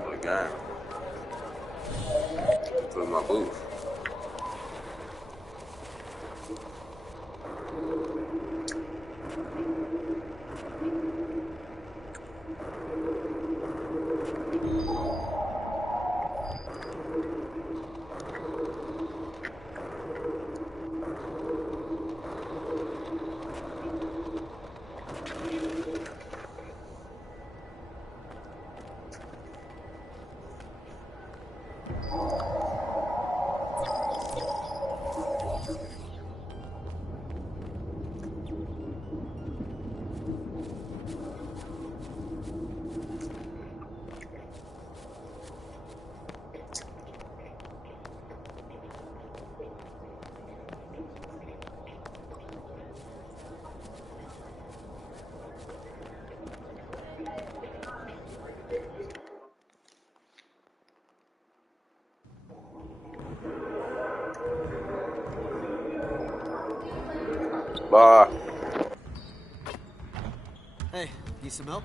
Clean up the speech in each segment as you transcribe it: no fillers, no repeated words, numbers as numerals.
regular game. For my booth. Bye. Hey, need some help?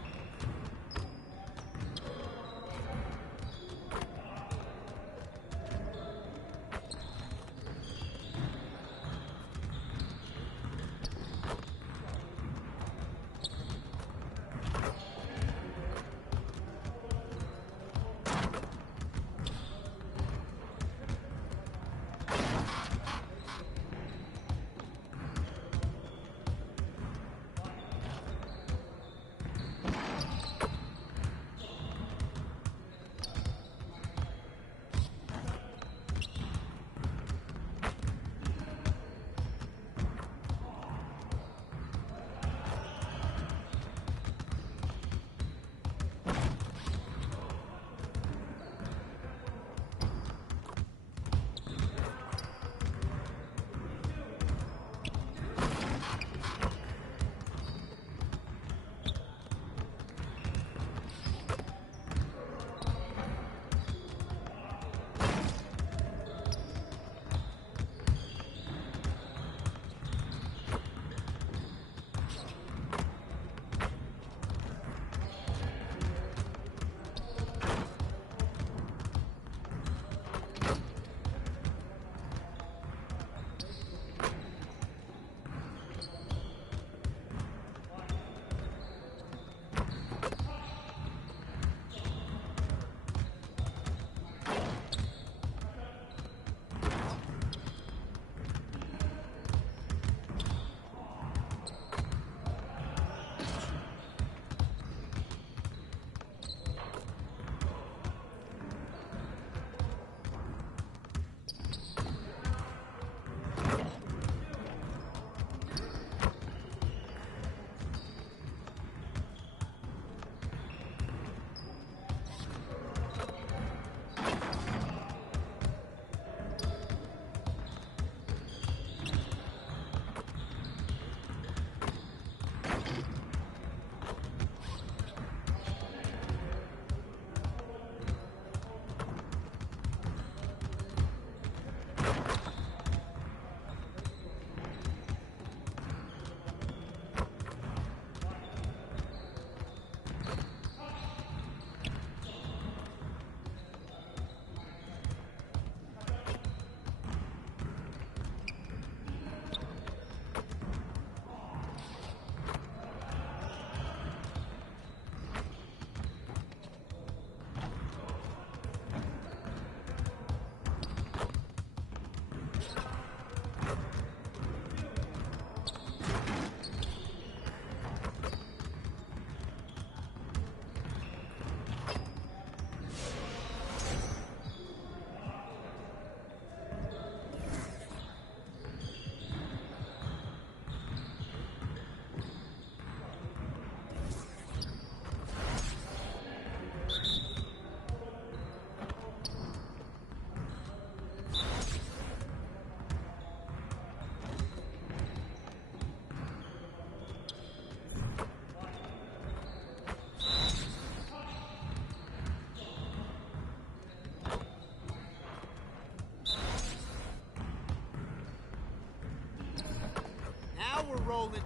We're rolling.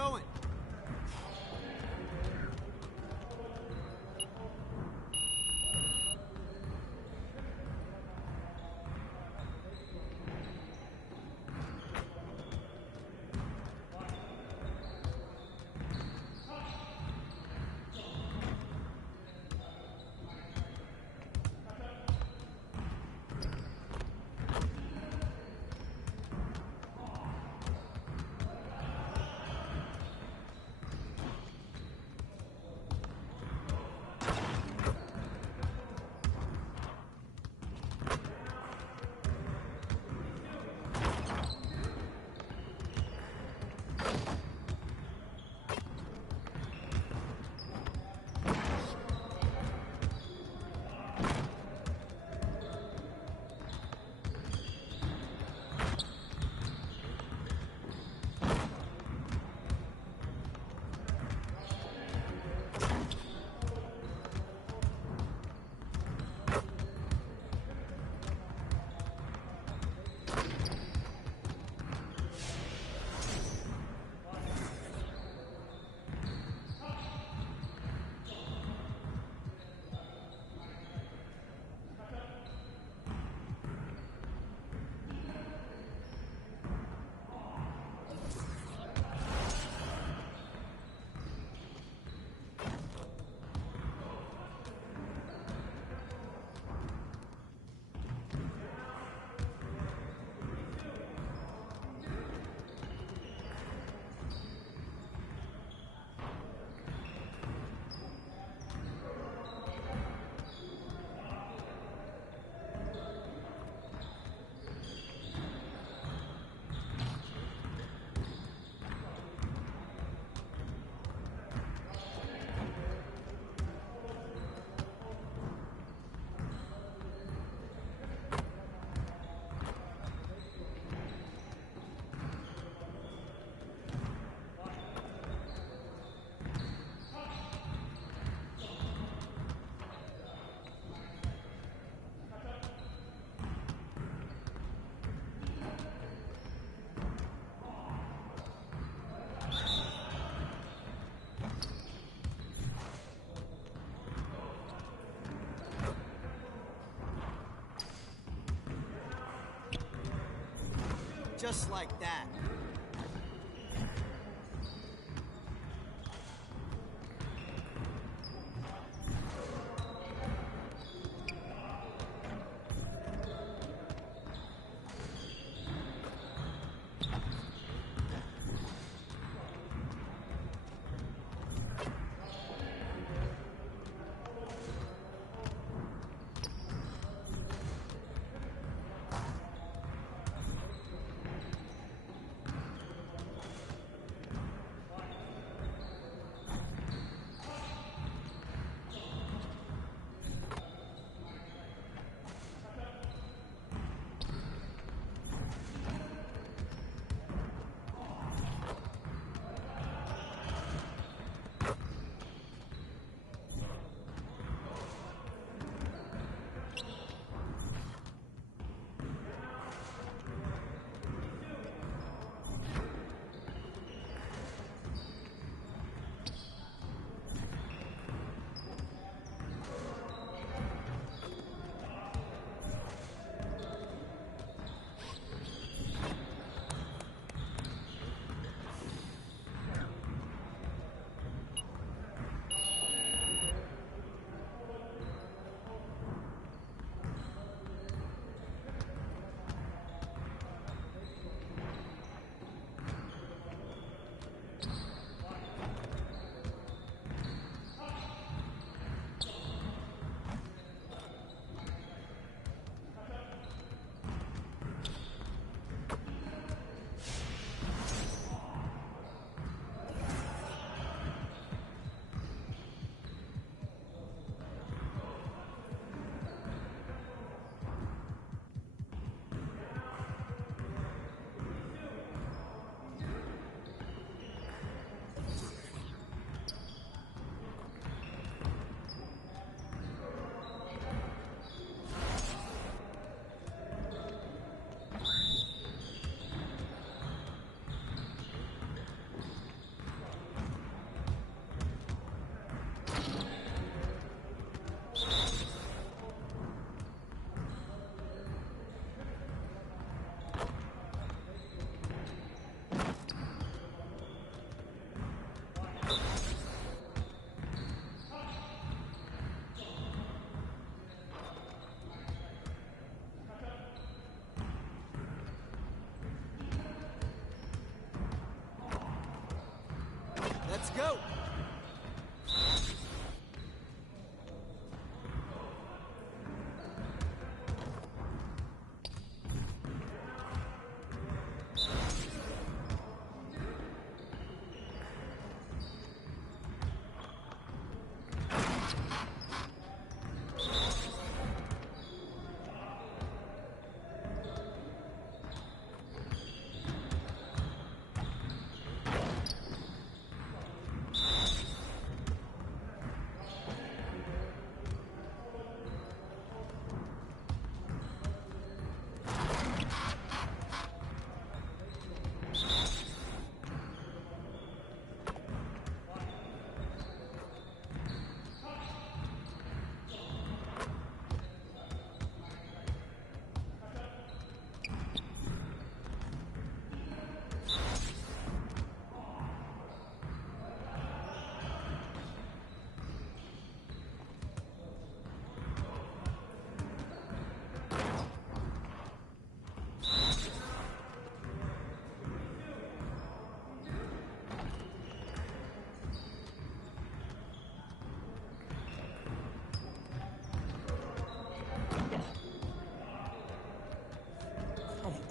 going. Just like that. go.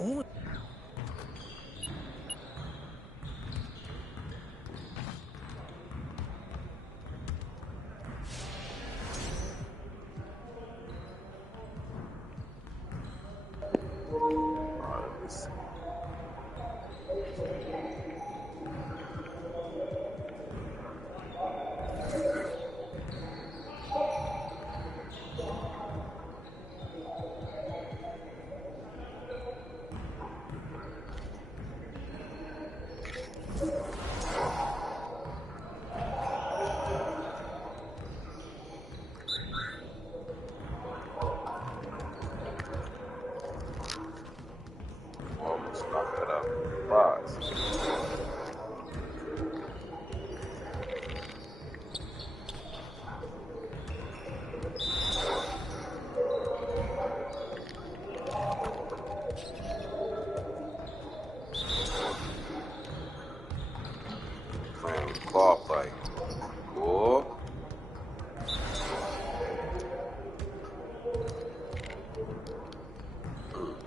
Oh. Almost knocked that out of the box. Playing with claw play. Whoa.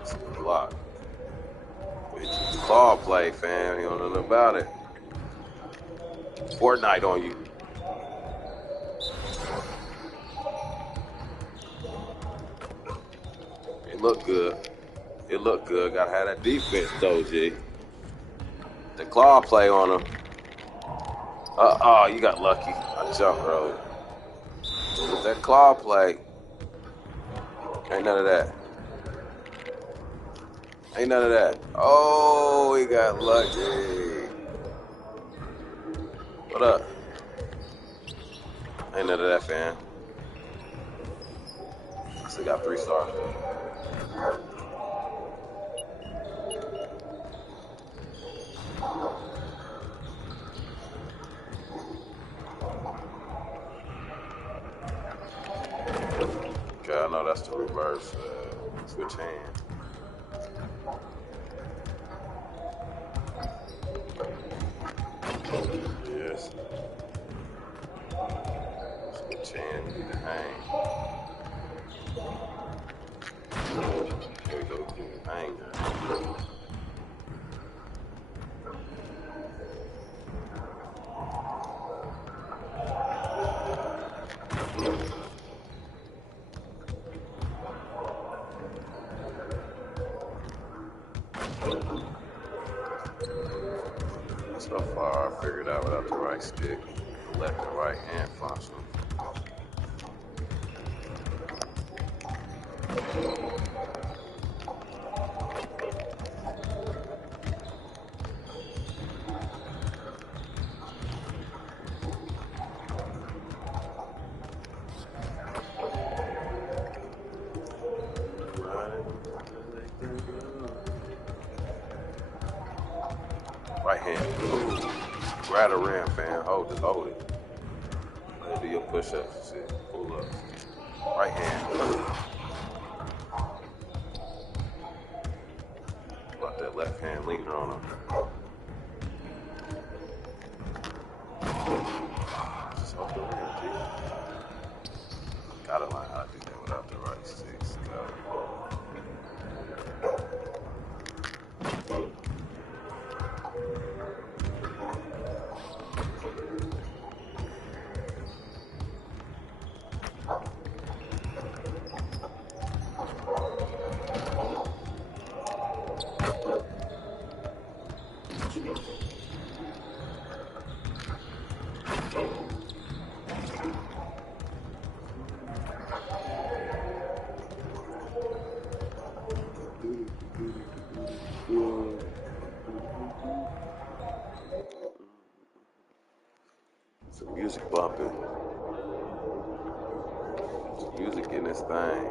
It's a block. Claw play, fam. You don't know nothing about it. Fortnite on you. It looked good. It looked good. Gotta have that defense though, G. The claw play on him. Oh, you got lucky. I jumped early. With that claw play, ain't none of that. Ain't none of that. Oh, he got lucky. What up? Ain't none of that, fam. Still got 3 stars. Okay, I know that's the reverse. Switch hand. Yes. Switch hand. You need to hang. Here we go. Hang there. So far, I figured out without the right stick, the left and right hand function. Right hand. Ooh. Grab the rim, fam. Hold it, hold it. Let do your push-ups. Shit. Pull up. Right hand. Let that left hand linger on him. Just off the rim, G. Gotta learn how to do that without the right sticks. Some music bumping. Some music in this thing.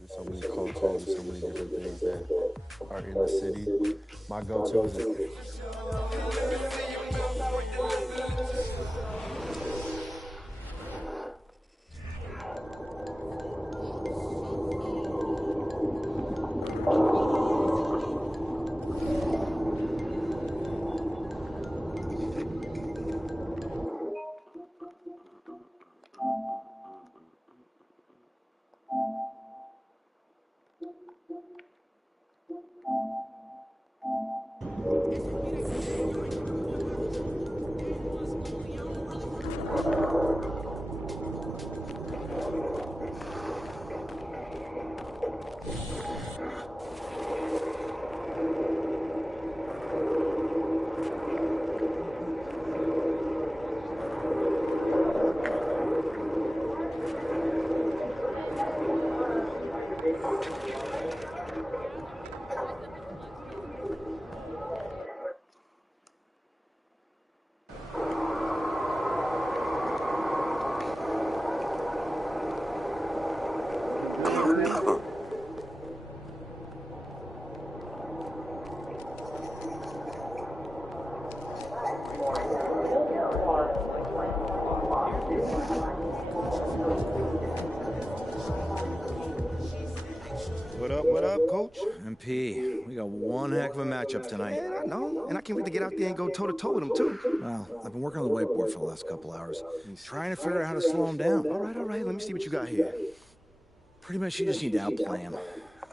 There's so many cultures, so many different things that are in the city. My go-to is MP, we got one heck of a matchup tonight. Yeah, I know. And I can't wait to get out there and go toe-to-toe with him, too. Well, I've been working on the whiteboard for the last couple hours, trying to figure out how to slow him down. All right. Let me see what you got here. Pretty much you just need to outplay him.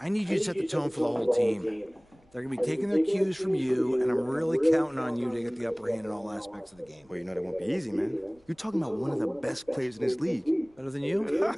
I need you to set the tone for the whole team. They're going to be taking their cues from you, and I'm really counting on you to get the upper hand in all aspects of the game. Well, you know that won't be easy, man. You're talking about one of the best players in this league. Better than you?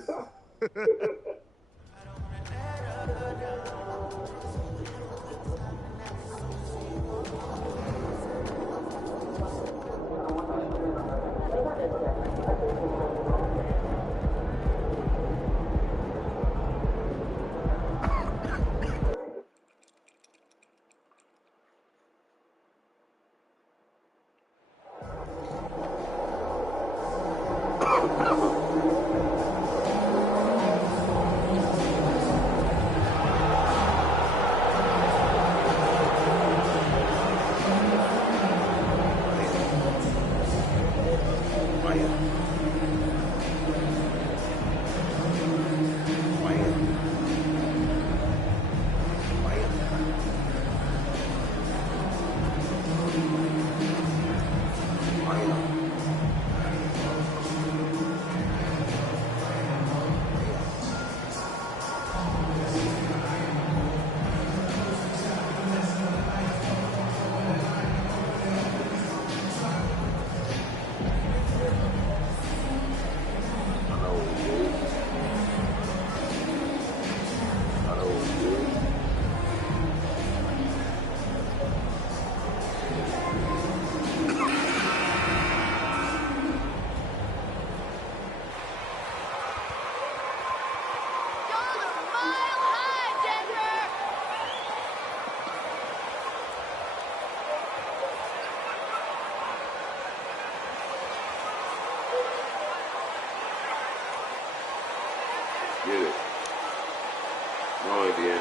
Get it. No idea.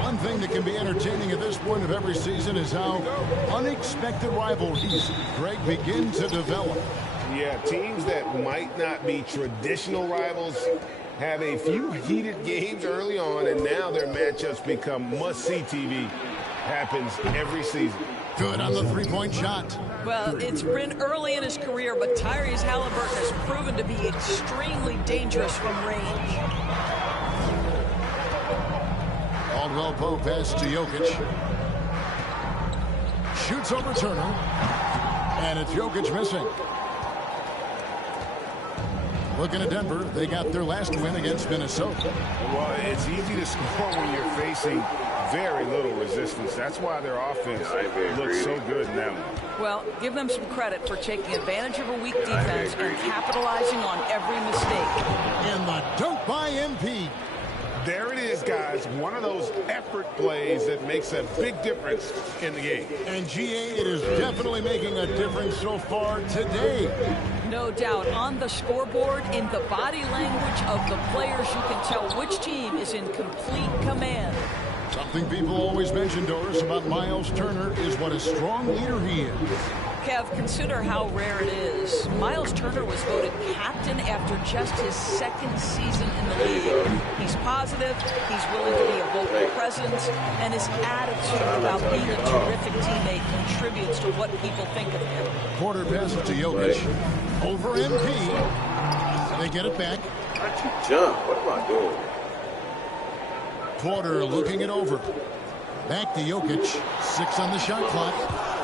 One thing that can be entertaining at this point of every season is how unexpected rivalries, Greg, begin to develop. Yeah, teams that might not be traditional rivals have a few heated games early on, and now their matchups become must-see TV. Happens every season. Good on the three-point shot. Well, it's been early in his career, but Tyrese Halliburton has proven to be extremely dangerous from range. Caldwell Pope pass to Jokic. Shoots over Turner. And it's Jokic missing. Looking at Denver, they got their last win against Minnesota. Well, it's easy to score when you're facing very little resistance. That's why their offense looks so good now. Well, give them some credit for taking advantage of a weak defense and capitalizing on every mistake. And the dunk by MP. There it is, guys. One of those effort plays that makes a big difference in the game. And GA, it is definitely making a difference so far today. No doubt. On the scoreboard, in the body language of the players, you can tell which team is in complete command. Something people always mention, Doris, about Miles Turner is what a strong leader he is. Kev, consider how rare it is. Miles Turner was voted captain after just his second season in the league. He's positive, he's willing to be a vocal presence, and his attitude about being a terrific teammate contributes to what people think of him. Porter passes to Jokic. Over MP. They get it back. How'd you jump? What am I doing? Porter looking it over. Back to Jokic. 6 on the shot clock.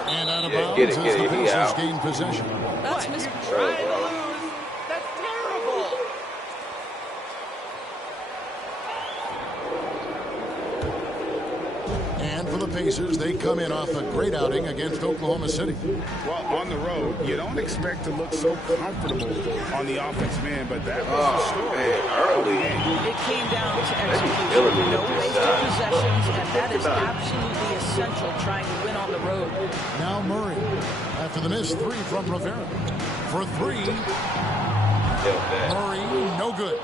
And out of bounds as the Pacers gain possession. That's Trying to lose. That's terrible. And for the Pacers, they come in off a great outing against Oklahoma City. Well, on the road, you don't expect to look so comfortable on the offensive end, but that was the story. Early. It came down to execution. No wasted possessions, and that is absolutely essential trying to win on the road. Now Murray, after the missed 3 from Rivera. For 3. Murray, no good.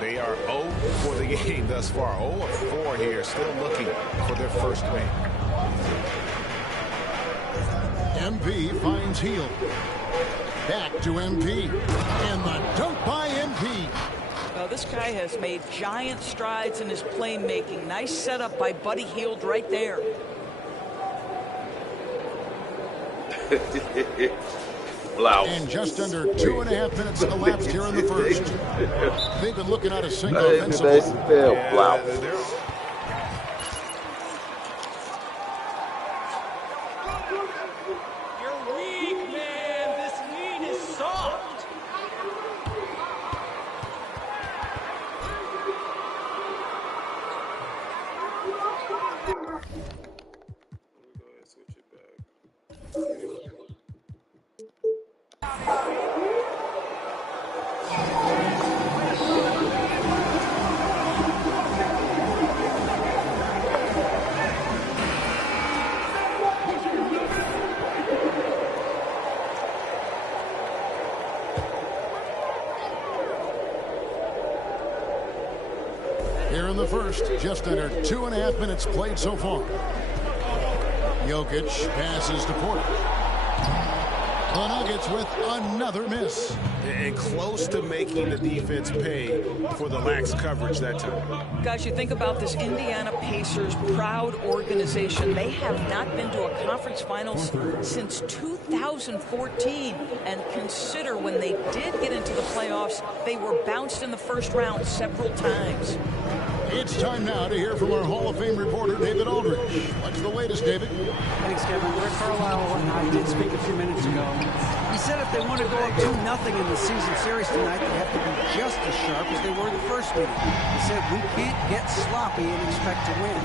They are 0 for the game thus far. 0 of 4 here, still looking for their first make. MP finds Hield. Back to MP. And the dunk by MP. This guy has made giant strides in his playmaking. Nice setup by Buddy Hield right there. And just under 2.5 minutes elapsed here in the first. They've been looking at a single offensively. You're weak, man. This meat is soft. Here in the first, just under 2.5 minutes played so far. Jokic passes to Porter. The Nuggets with another miss. And close to making the defense pay for the lax coverage that time. Guys, you think about this Indiana Pacers proud organization. They have not been to a conference finals since 2014. And consider when they did get into the playoffs, they were bounced in the first round several times. It's time now to hear from our Hall of Fame reporter, David Aldridge. What's the latest, David? Thanks, Kevin. Rick Carlisle and I did speak a few minutes ago. He said if they want to go up 2-0 in the season series tonight, they have to be just as sharp as they were the first meeting. He said we can't get sloppy and expect to win.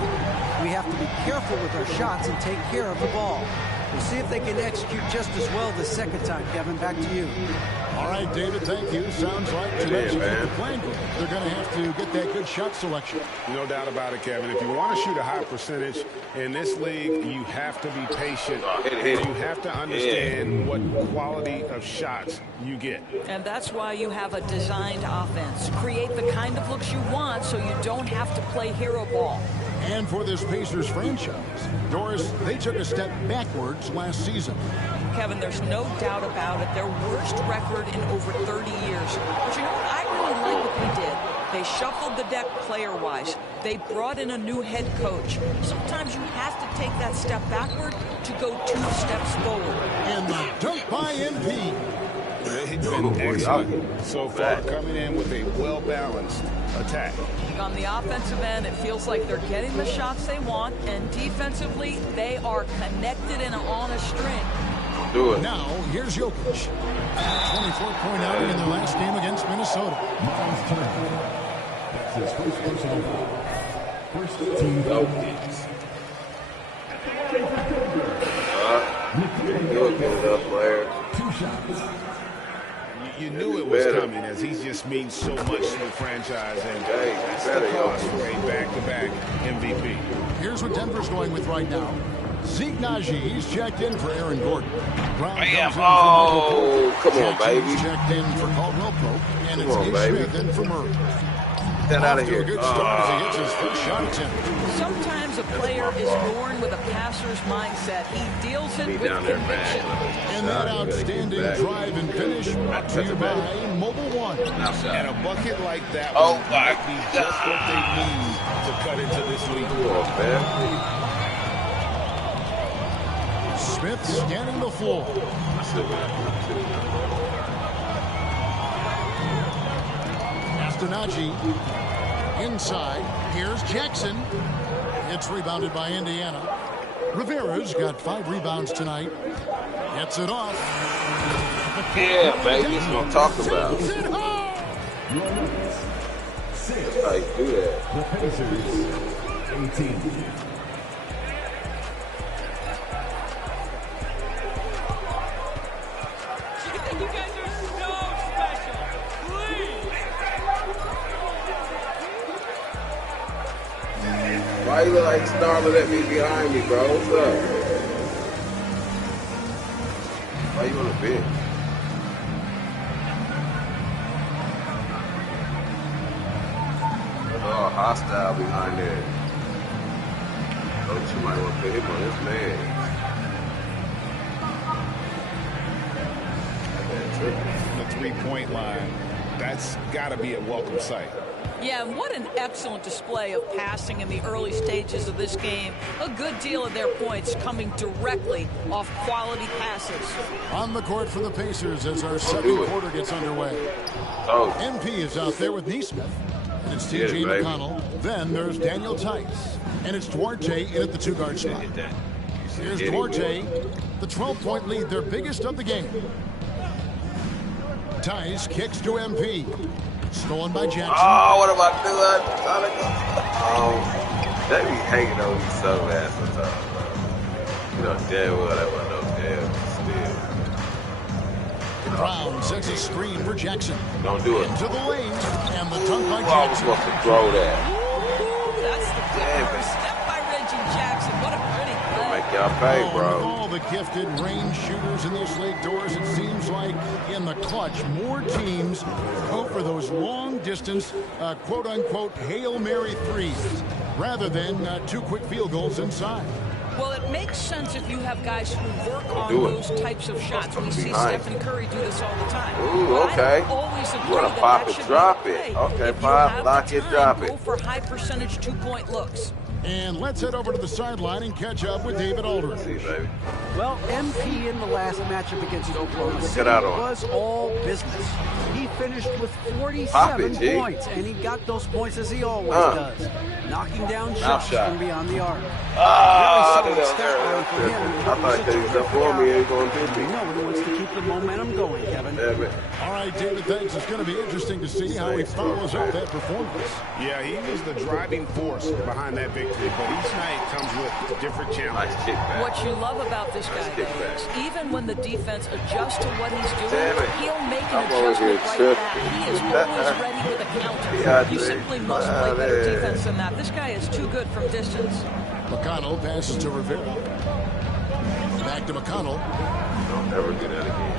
We have to be careful with our shots and take care of the ball. We'll see if they can execute just as well the second time. Kevin, back to you. All right, David, thank you. Sounds like to execute the plan, they're going to have to get that good shot selection. No doubt about it, Kevin. If you want to shoot a high percentage in this league, you have to be patient. You have to understand what quality of shots you get. And that's why you have a designed offense. Create the kind of looks you want so you don't have to play hero ball. And for this Pacers franchise, Doris, they took a step backwards last season. Kevin, there's no doubt about it. Their worst record in over 30 years. But you know what? I really like what they did. They shuffled the deck player-wise. They brought in a new head coach. Sometimes you have to take that step backward to go 2 steps forward. And the dunk by MP. They've been excellent so far, coming in with a well-balanced attack. On the offensive end, it feels like they're getting the shots they want, and defensively, they are connected and on a string. Do it. Now, here's Jokic. 24-point outing in their last game against Minnesota. Miles Turner. That's his first personal foul. First team foul. Good player. 2 shots. You knew it was coming, as he just means so much to the franchise, and that's the cost for a back-to-back MVP. Here's what Denver's going with right now. Zeke Najee's checked in for Aaron Gordon. Brown comes in for come on, baby. Checked in for Caldwell Pope, and it's Smith in for Murray. Get that out of here. A good start as he gets his first shot attempt. Sometimes a player is born with a passer's mindset. He deals it with conviction. And that outstanding drive and finish brought to you by Mobile One. And a bucket like that might be just what they need to cut into this league. Smith scanning the floor. Astonaghi inside. Here's Jackson. It's rebounded by Indiana. Rivera's got 5 rebounds tonight. Gets it off. Yeah, baby. That's what I'm talking about. How you do that? The Pacers, 18. You guys are so special. Please. Why you look like starving at me behind me, bro? What's up? Why you on the bench? hostile behind there. Coach, you might want to put him on this man. The three-point line, that's got to be a welcome sight. Yeah, and what an excellent display of passing in the early stages of this game. A good deal of their points coming directly off quality passes. On the court for the Pacers as our second quarter gets underway. MP is out there with Neesmith. And it's T.J. McConnell. Then there's Daniel Tice. And it's Duarte in at the two-guard spot. Here's Duarte. The 12-point lead, their biggest of the game. Tice kicks to MP. Stolen by Jackson. Oh, what am I doing? Oh, they be hanging on me so bad sometimes, bro. You know damn well that wasn't no damn steal. Brown sets a screen for Jackson. Don't do it. Into the lane, and the dunk by I was Jackson. supposed to throw that. Ooh, that's the first step by Reggie Jackson. What a pretty play. Make y'all pay, bro. With all the gifted range shooters in these late doors, it seems like in the clutch, more teams go for those long-distance, quote-unquote, Hail Mary threes, rather than two quick field goals inside. Well, it makes sense if you have guys who work on those types of shots. We see Stephen Curry do this all the time. Ooh, okay. I always agree You want to pop it, drop it. Okay, pop, lock it, drop it. Go for high-percentage two-point looks. And let's head over to the sideline and catch up with David Aldridge. See, baby. Well, MP in the last matchup against Oklahoma City was all business. He finished with 47 points, and he got those points as he always does, knocking down shots from beyond the arc. I thought he was up for me and he's going to hit me. No, he wants to keep the momentum going, Kevin. All right, David, thanks. It's going to be interesting to see how he follows up that performance. Yeah, he was the driving force behind that victory, but each night comes with different challenges. What you love about this guy is even when the defense adjusts to what he's doing, he'll make an adjustment right back. He is always ready with a counter. You simply must play better defense than that. This guy is too good from distance. McConnell passes to Rivera. Back to McConnell. Don't ever do that again.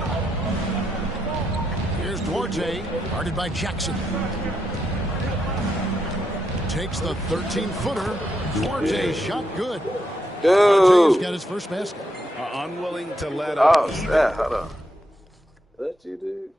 Here's Duarte, guarded by Jackson. Takes the 13-footer. Duarte's shot good. Duarte's got his first basket. Unwilling to let up. Oh, snap. Hold on. Let you do.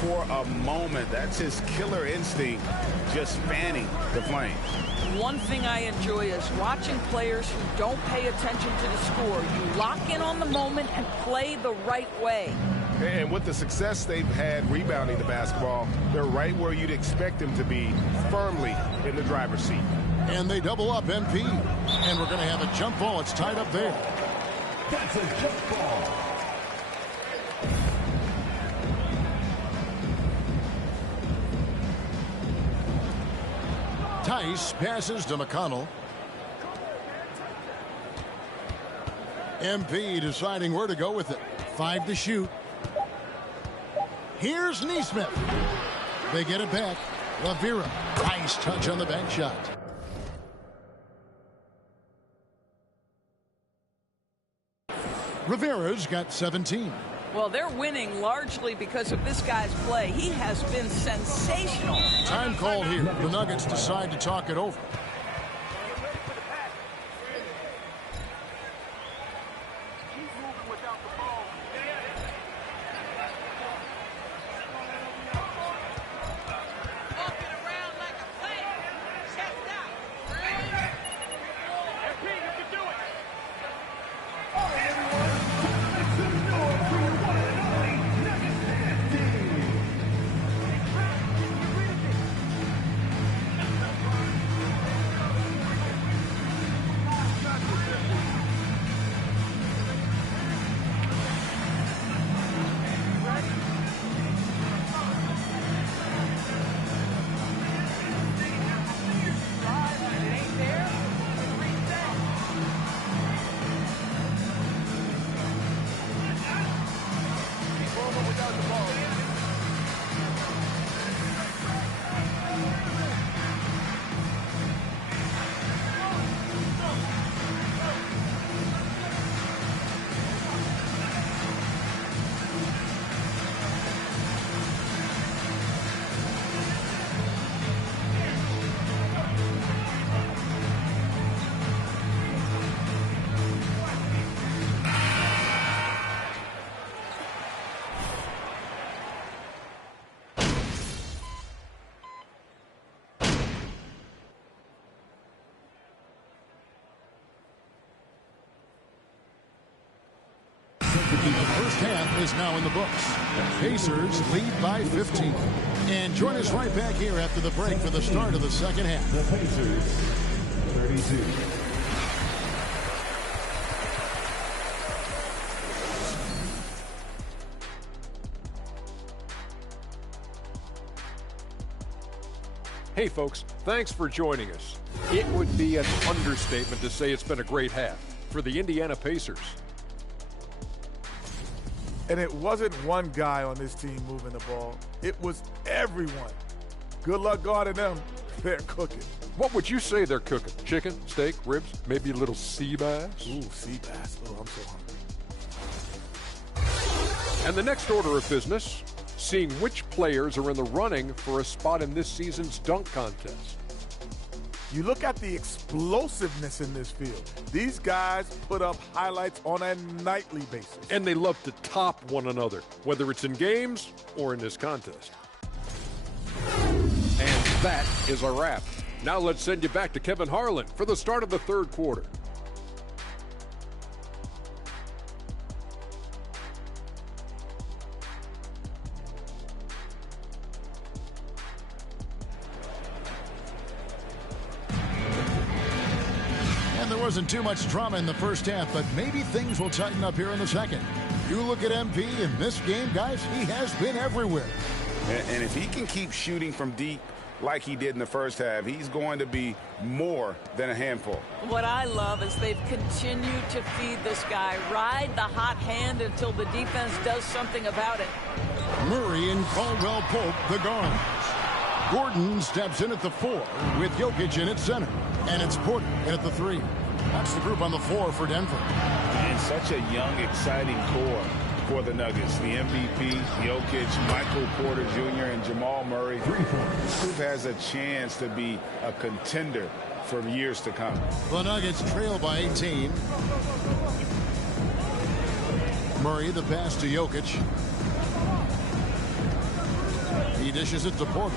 For a moment, that's his killer instinct, just fanning the flame. One thing I enjoy is watching players who don't pay attention to the score. You lock in on the moment and play the right way. And with the success they've had rebounding the basketball, they're right where you'd expect them to be, firmly in the driver's seat. And they double up MP. And we're going to have a jump ball. It's tied up there. That's a jump ball. Tice passes to McConnell. MP deciding where to go with it. 5 to shoot. Here's Neesmith. They get it back. Rivera. Nice touch on the bank shot. Rivera's got 17. Well, they're winning largely because of this guy's play. He has been sensational. Time called here. The Nuggets decide to talk it over. The first half is now in the books. Pacers lead by 15. And join us right back here after the break for the start of the second half. The Pacers, 32. Hey folks, thanks for joining us. It would be an understatement to say it's been a great half for the Indiana Pacers. And it wasn't one guy on this team moving the ball. It was everyone. Good luck guarding them. They're cooking. What would you say they're cooking? Chicken, steak, ribs, maybe a little sea bass? Ooh, sea bass. Oh, I'm so hungry. And the next order of business, seeing which players are in the running for a spot in this season's dunk contest. You look at the explosiveness in this field. These guys put up highlights on a nightly basis. And they love to top one another, whether it's in games or in this contest. And that is a wrap. Now let's send you back to Kevin Harlan for the start of the third quarter. Wasn't too much drama in the first half, but maybe things will tighten up here in the second. You look at MP in this game, guys, he has been everywhere. And if he can keep shooting from deep like he did in the first half, he's going to be more than a handful. What I love is they've continued to feed this guy, ride the hot hand until the defense does something about it. Murray and Caldwell Pope, the guards. Gordon steps in at the 4 with Jokic in at center. And it's Porter in at the 3. That's the group on the floor for Denver. And such a young, exciting core for the Nuggets. The MVP, Jokic, Michael Porter Jr., and Jamal Murray. This group has a chance to be a contender for years to come. The Nuggets trail by 18. Murray, the pass to Jokic. He dishes it to Porter.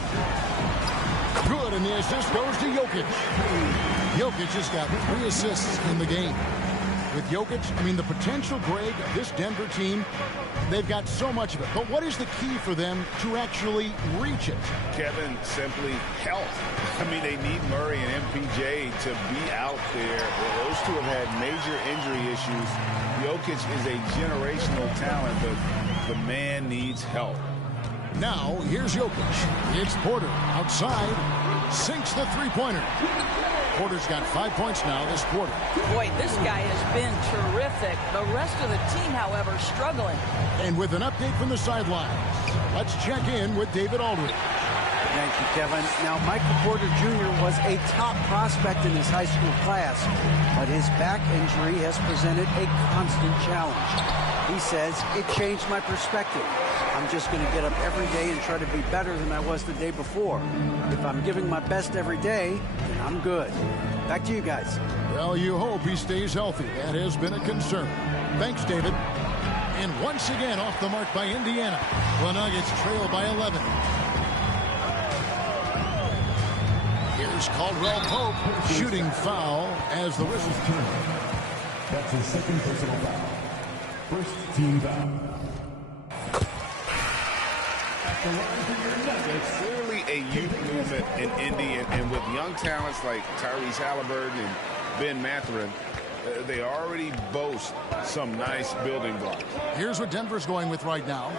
Good, and the assist goes to Jokic. Jokic has got 3 assists in the game. With Jokic, I mean, the potential, Greg, of this Denver team, they've got so much of it. But what is the key for them to actually reach it? Kevin, simply health. I mean, they need Murray and MPJ to be out there. Those two have had major injury issues. Jokic is a generational talent, but the man needs help. Now, here's Jokic. It's Porter outside. Sinks the three-pointer. Porter's got 5 points now this quarter. Boy, this guy has been terrific. The rest of the team, however, struggling. And with an update from the sidelines, let's check in with David Aldridge. Thank you, Kevin. Now, Michael Porter Jr. was a top prospect in his high school class, but his back injury has presented a constant challenge. He says, it changed my perspective. I'm just going to get up every day and try to be better than I was the day before. If I'm giving my best every day, then I'm good. Back to you guys. Well, you hope he stays healthy. That has been a concern. Thanks, David. And once again off the mark by Indiana. The Nuggets trail by 11. Here's Caldwell Pope shooting foul as the whistle's turned. That's his second personal foul. First team foul. Clearly a youth movement in Indy, and with young talents like Tyrese Halliburton and Ben Mathurin, they already boast some nice building blocks. Here's what Denver's going with right now.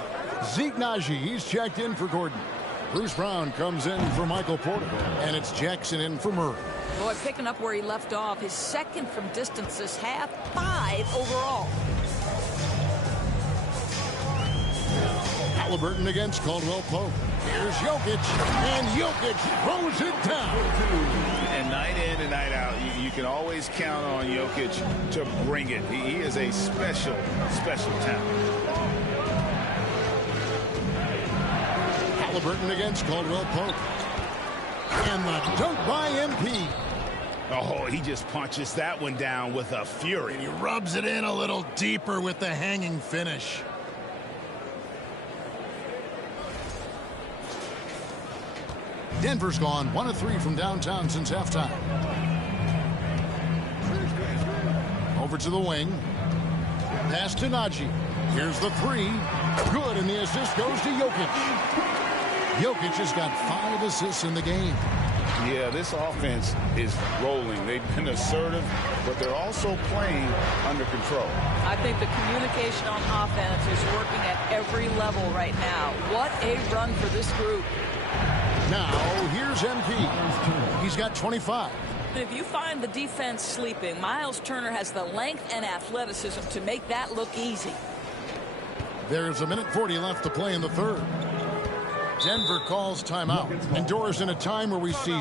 Zeke Naji, he's checked in for Gordon. Bruce Brown comes in for Michael Porter, and it's Jackson in for Murray. Boy, picking up where he left off, his second from distance this half, 5 overall. Halliburton against Caldwell Pope. Here's Jokic, and Jokic throws it down. And night in and night out, you can always count on Jokic to bring it. He is a special, special talent. Halliburton against Caldwell Pope. And the dunk by MP. Oh, he just punches that one down with a fury. And he rubs it in a little deeper with the hanging finish. Denver's gone 1 of 3 from downtown since halftime. Over to the wing. Pass to Naji. Here's the three. Good, and the assist goes to Jokic. Jokic has got 5 assists in the game. Yeah, this offense is rolling. They've been assertive, but they're also playing under control. I think the communication on offense is working at every level right now. What a run for this group. Now, here's MP. He's got 25. If you find the defense sleeping, Miles Turner has the length and athleticism to make that look easy. There's 1:40 left to play in the third. Denver calls timeout. And Doris, in a time where we see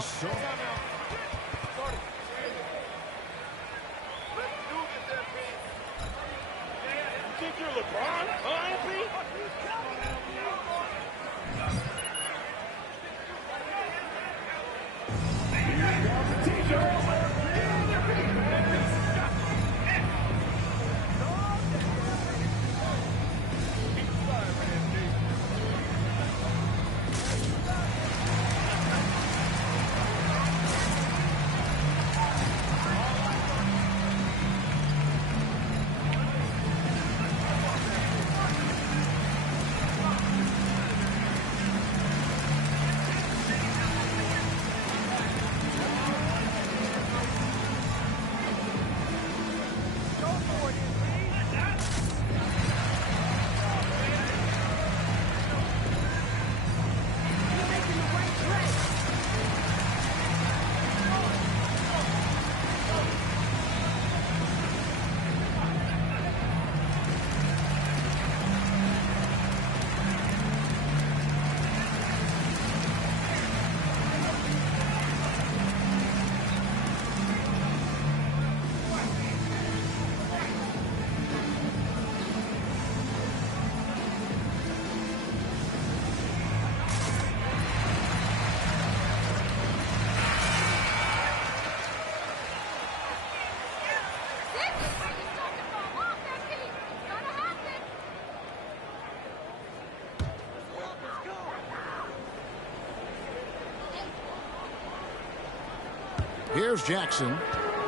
Here's Jackson.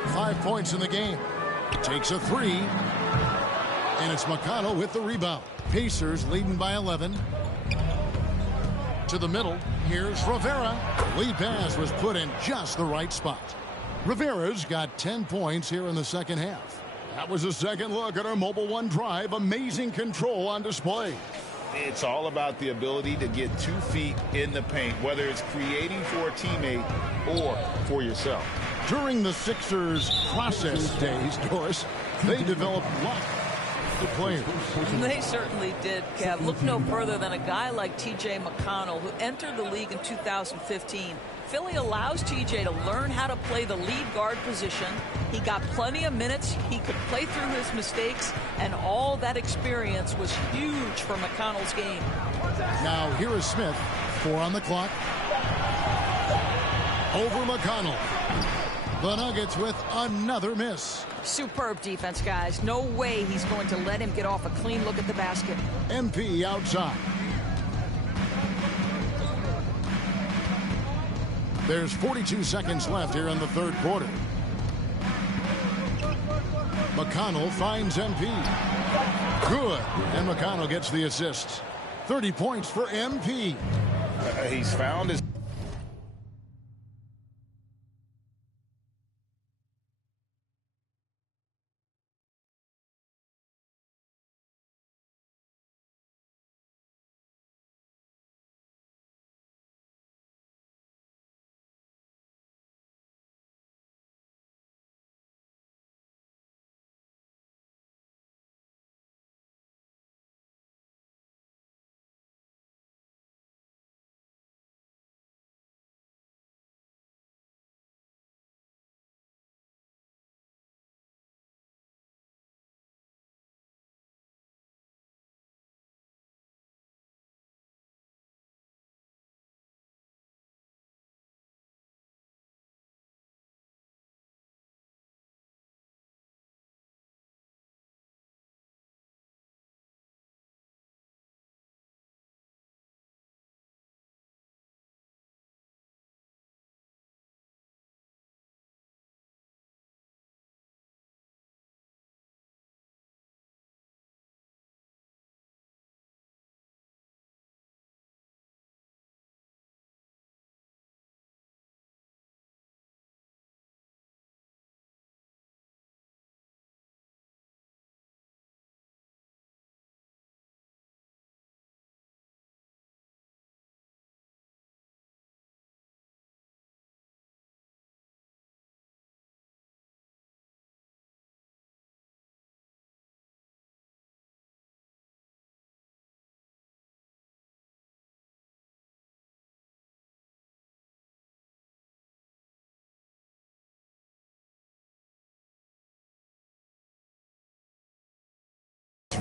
5 points in the game. Takes a three. And it's McConnell with the rebound. Pacers leading by 11. To the middle. Here's Rivera. Lead pass was put in just the right spot. Rivera's got 10 points here in the second half. That was a second look at our Mobile One drive. Amazing control on display. It's all about the ability to get 2 feet in the paint, whether it's creating for a teammate or for yourself. During the Sixers' process days, Doris, they developed lots of players. They certainly did, Kev. Look no further than a guy like T.J. McConnell, who entered the league in 2015. Philly allows TJ to learn how to play the lead guard position. He got plenty of minutes. He could play through his mistakes, and all that experience was huge for McConnell's game. Now here is Smith. 4 on the clock. Over McConnell. The Nuggets with another miss. Superb defense, guys. No way he's going to let him get off a clean look at the basket. MP outside. There's 42 seconds left here in the third quarter. McConnell finds MP. Good. And McConnell gets the assist. 30 points for MP. He's found his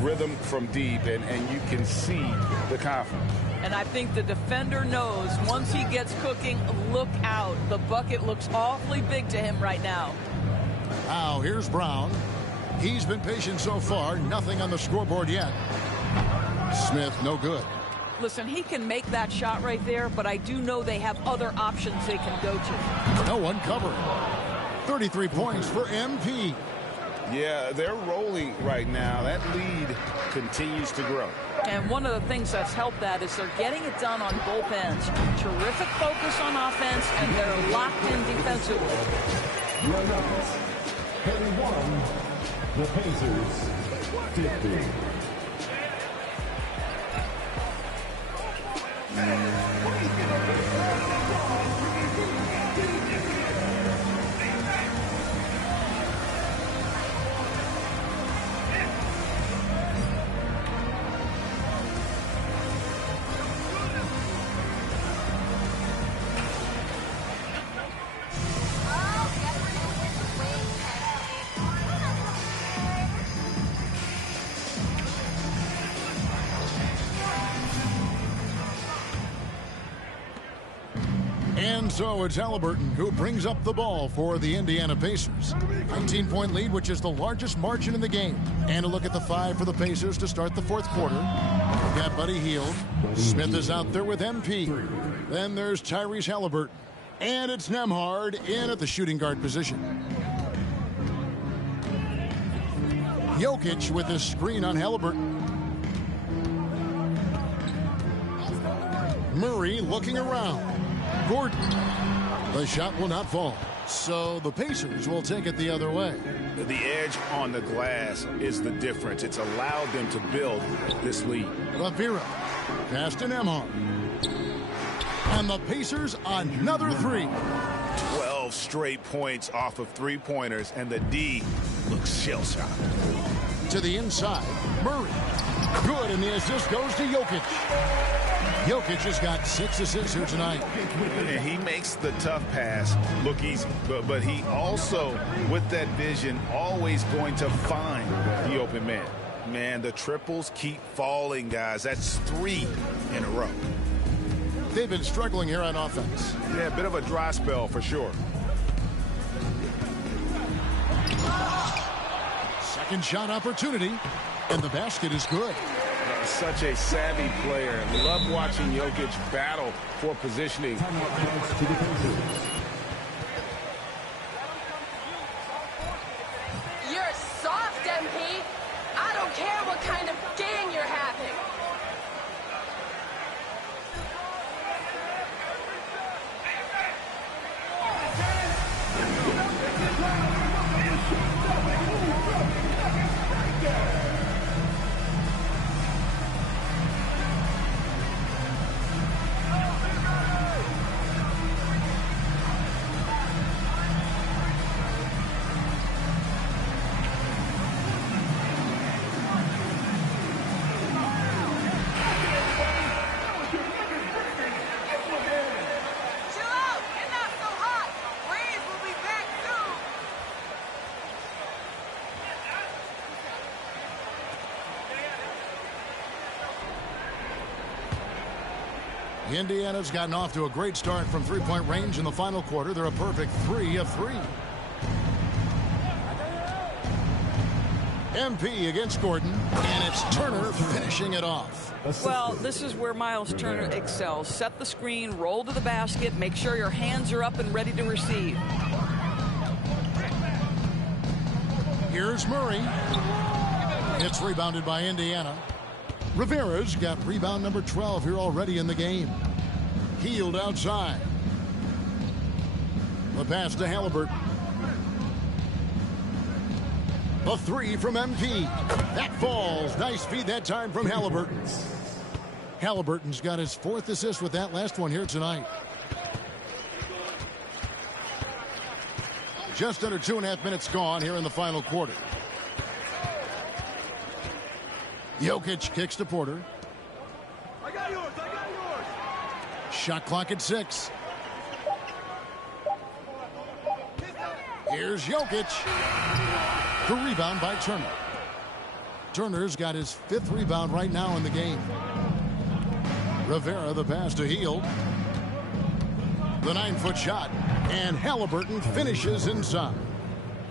rhythm from deep, and you can see the confidence. And I think the defender knows once he gets cooking, look out. The bucket looks awfully big to him right now. Now, here's Brown. He's been patient so far. Nothing on the scoreboard yet. Smith, no good. Listen, he can make that shot right there, but I do know they have other options they can go to. No one covering. 33 points for MP. Yeah, they're rolling right now. That lead continues to grow. And one of the things that's helped that is they're getting it done on both ends. Terrific focus on offense, and they're locked in defensively. Your numbers, Penny 1, the Pacers, 50. And so it's Halliburton who brings up the ball for the Indiana Pacers. 19-point lead, which is the largest margin in the game. And a look at the 5 for the Pacers to start the fourth quarter. We've got Buddy Hield. Smith is out there with MP. Then there's Tyrese Halliburton. And it's Nembhard in at the shooting guard position. Jokic with his screen on Halliburton. Murray looking around. Gordon. The shot will not fall. So the Pacers will take it the other way. The edge on the glass is the difference. It's allowed them to build this lead. Lavira. Pass to Nembhard. And the Pacers another 3. 12 straight points off of three-pointers, and the D looks shell-shocked. To the inside. Murray. Good, and the assist goes to Jokic. Jokic has got 6 assists here tonight. And he makes the tough pass look easy, but he also, with that vision, always going to find the open man. Man, the triples keep falling, guys. That's 3 in a row. They've been struggling here on offense. Yeah, a bit of a dry spell for sure. Second shot opportunity, and the basket is good. Such a savvy player. Love watching Jokic battle for positioning. You're soft, MP. I don't care what kind of gang you're having. Indiana's gotten off to a great start from three-point range in the final quarter. They're a perfect 3 of 3. MP against Gordon, and it's Turner finishing it off. Well, this is where Miles Turner excels. Set the screen, roll to the basket, make sure your hands are up and ready to receive. Here's Murray. It's rebounded by Indiana. Rivera's got rebound number 12 here already in the game. Hield outside. The pass to Halliburton. A 3 from MP. That falls. Nice feed that time from Halliburton. Halliburton's got his 4th assist with that last one here tonight. Just under 2.5 minutes gone here in the final quarter. Jokic kicks to Porter. I got yours. Shot clock at 6. Here's Jokic. The rebound by Turner. Turner's got his 5th rebound right now in the game. Rivera the pass to Hield. The 9-foot shot, and Halliburton finishes inside.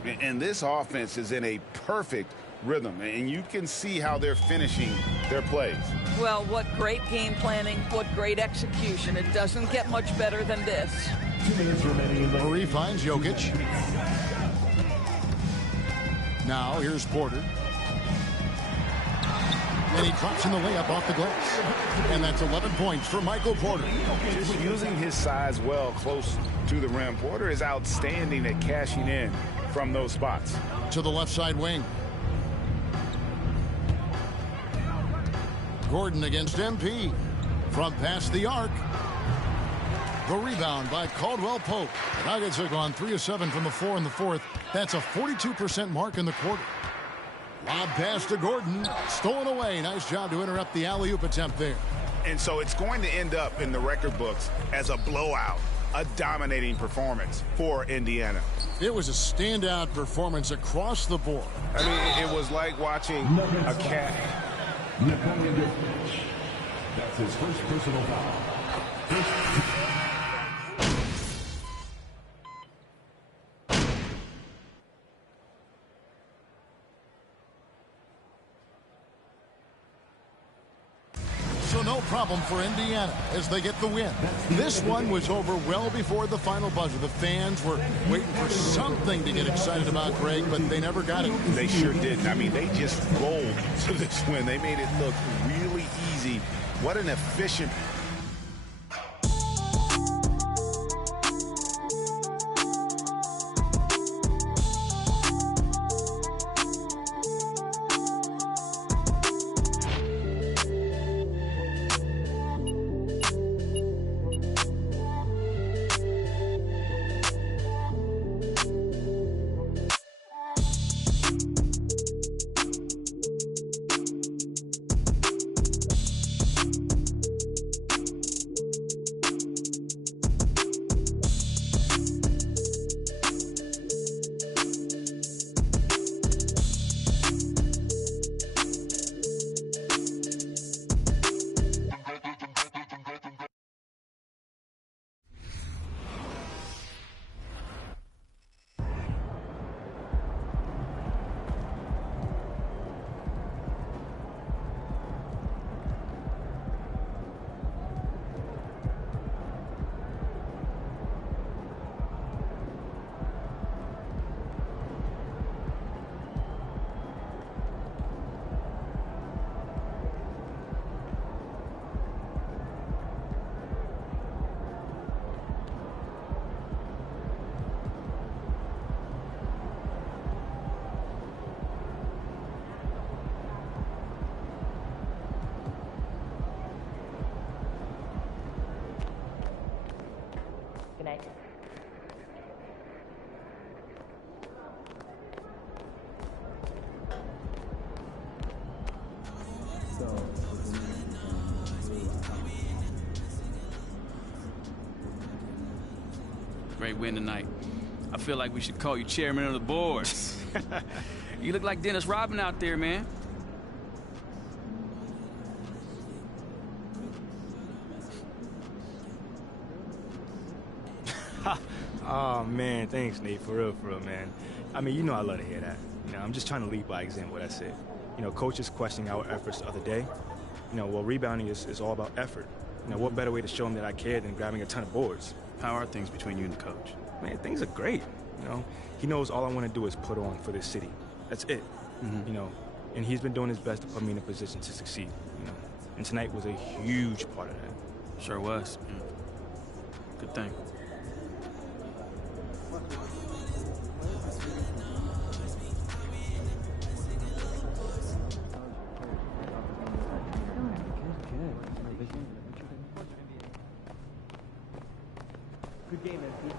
And this offense is in a perfect rhythm, and you can see how they're finishing their plays. Well, what great game planning, what great execution. It doesn't get much better than this. Murray finds Jokic. Now here's Porter. And he drops in the layup off the glass. And that's 11 points for Michael Porter. Just using his size well close to the rim. Porter is outstanding at cashing in from those spots. To the left side wing. Gordon against MP. From past the arc. The rebound by Caldwell Pope. The Nuggets have gone 3 of 7 from the floor in the 4th. That's a 42% mark in the quarter. Lob pass to Gordon. Stolen away. Nice job to interrupt the alley-oop attempt there. And so it's going to end up in the record books as a blowout, a dominating performance for Indiana. It was a standout performance across the board. I mean, it was like watching a cat. That's his first personal foul. So no problem for Indiana as they get the win. This one was over well before the final buzzer. The fans were waiting for something to get excited about, Greg, but they never got it. They sure didn't. I mean, they just rolled to this win. They made it look really easy. What an efficient Good night. Great win tonight. I feel like we should call you chairman of the board. You look like Dennis Rodman out there, man. Oh, man, thanks, Nate. For real, man. I mean, you know I love to hear that. You know, I'm just trying to lead by example, that's it. You know, coaches questioning our efforts the other day. You know, well, rebounding is all about effort. You know, what better way to show them that I care than grabbing a ton of boards? How are things between you and the coach? Man, things are great. You know, he knows all I want to do is put on for this city. That's it. You know, and he's been doing his best to put me in a position to succeed, you know. And tonight was a huge part of that. Sure was. Yeah. Good thing. Good game, MP.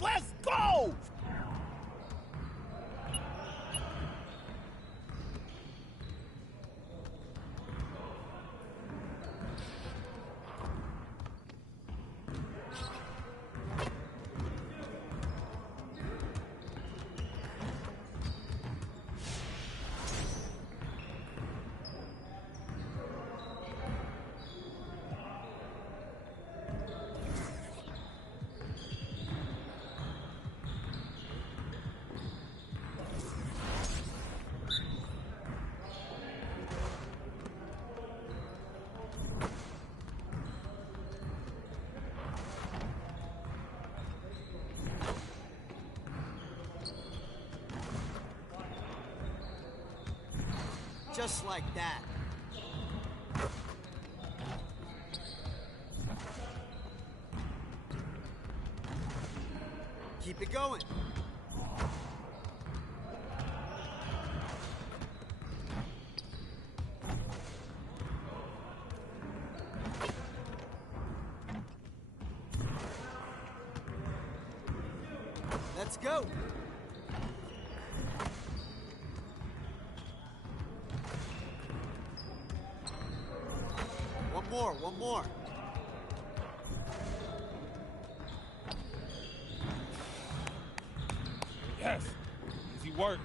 Let's go! Just like that. Keep it going. Let's go. One more. Yes, easy work.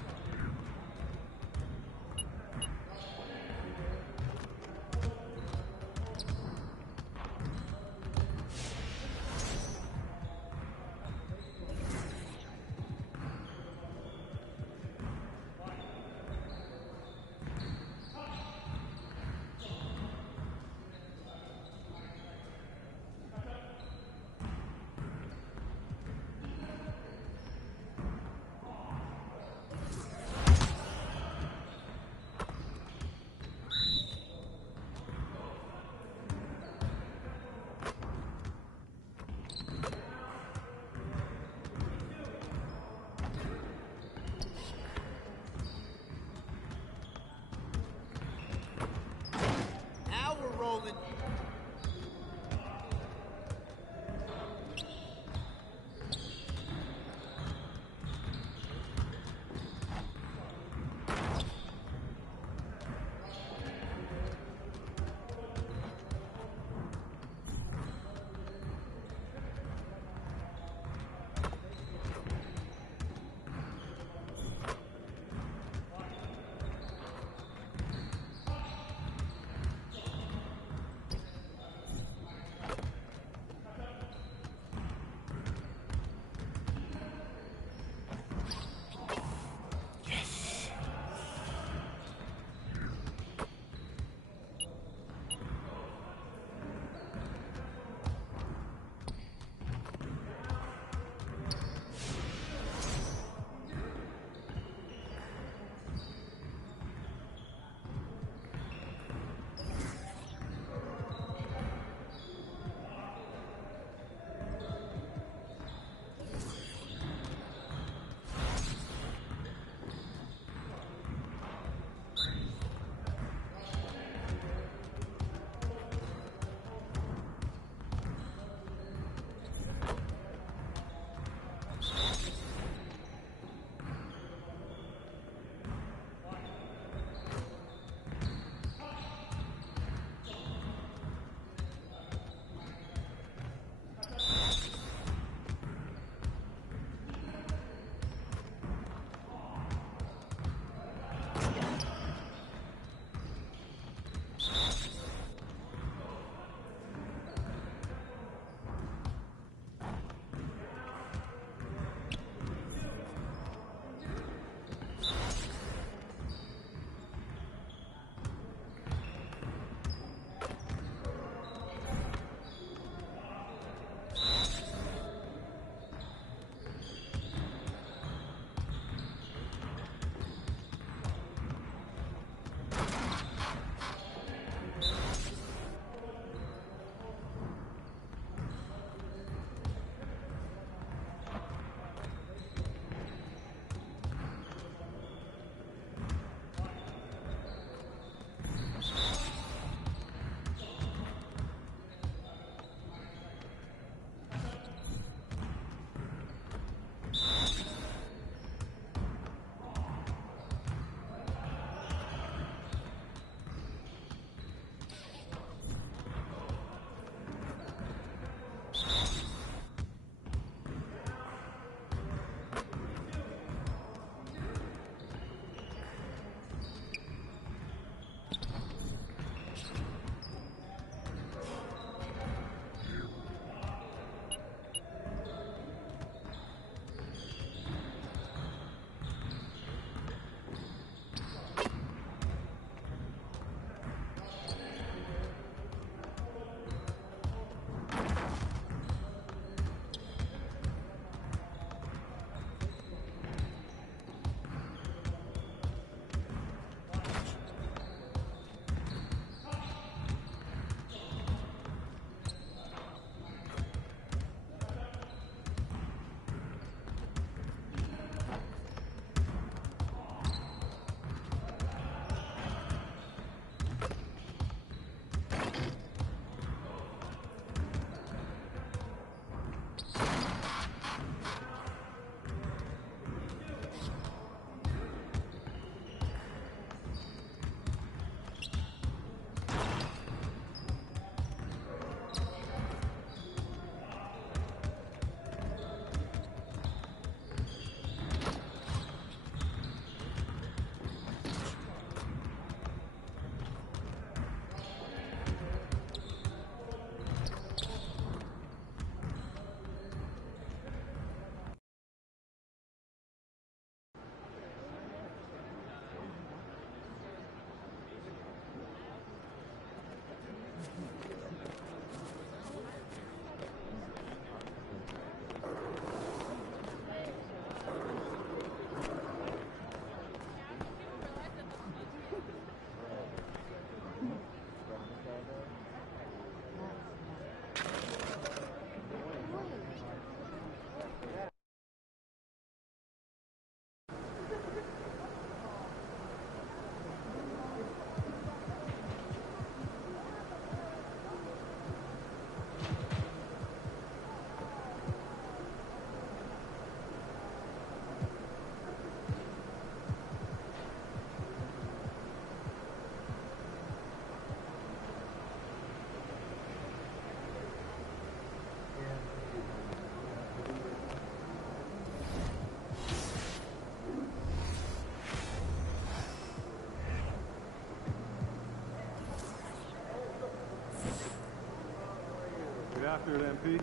After it, MP.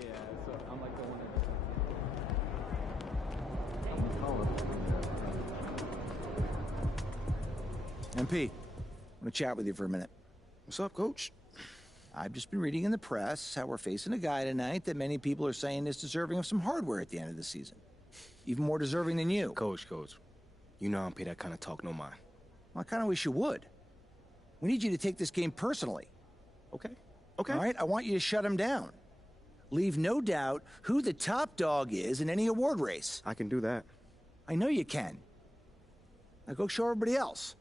Yeah, so I'm like the one MP, I want to chat with you for a minute. What's up, Coach? I've just been reading in the press how we're facing a guy tonight that many people are saying is deserving of some hardware at the end of the season. Even more deserving than you. Coach, you know I don't pay that kind of talk no mind. Well, I kind of wish you would. We need you to take this game personally. Okay. All right? I want you to shut him down. Leave no doubt who the top dog is in any award race. I can do that. I know you can. Now go show everybody else.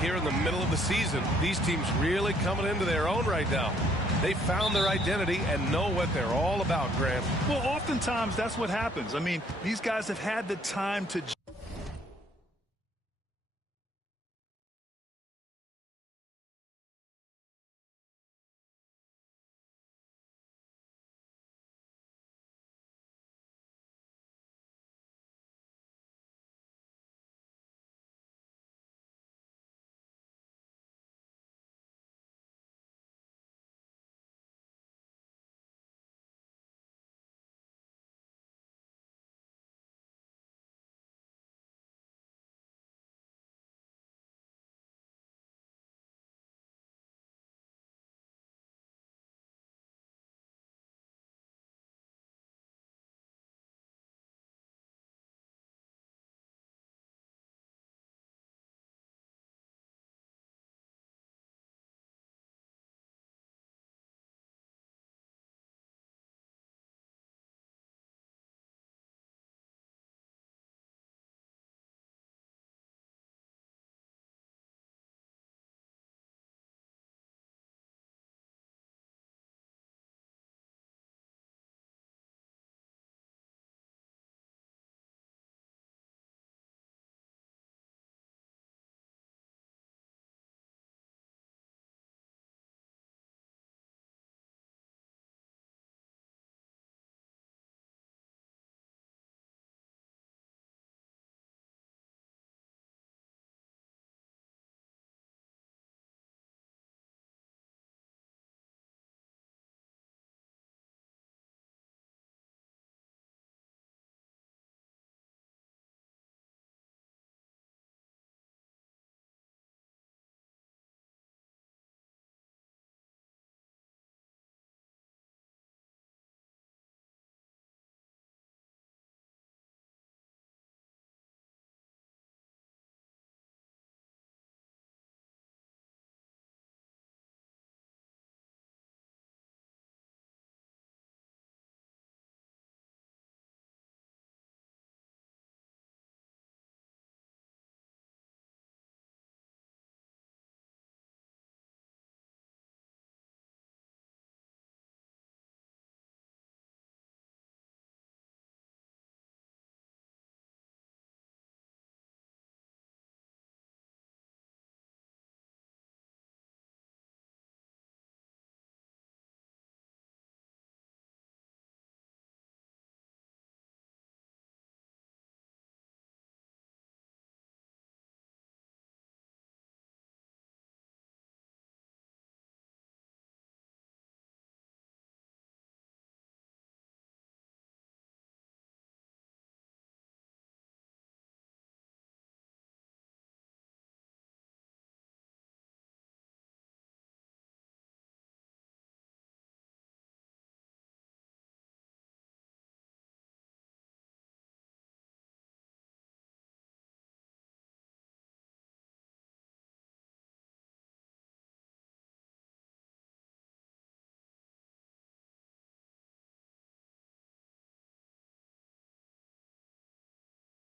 Here in the middle of the season, these teams really coming into their own right now. They found their identity and know what they're all about, Grant. Well, oftentimes that's what happens. I mean, these guys have had the time to...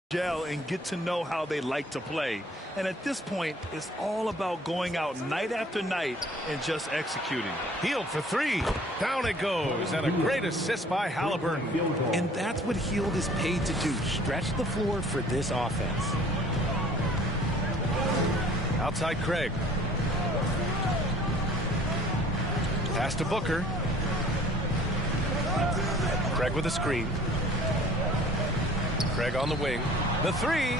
gel and get to know how they like to play. And at this point, it's all about going out night after night and just executing. Hield for three. Down it goes. And a great assist by Halliburton. And that's what Hield is paid to do. Stretch the floor for this offense. Outside Craig. Pass to Booker. Craig with a screen. Craig on the wing. The three.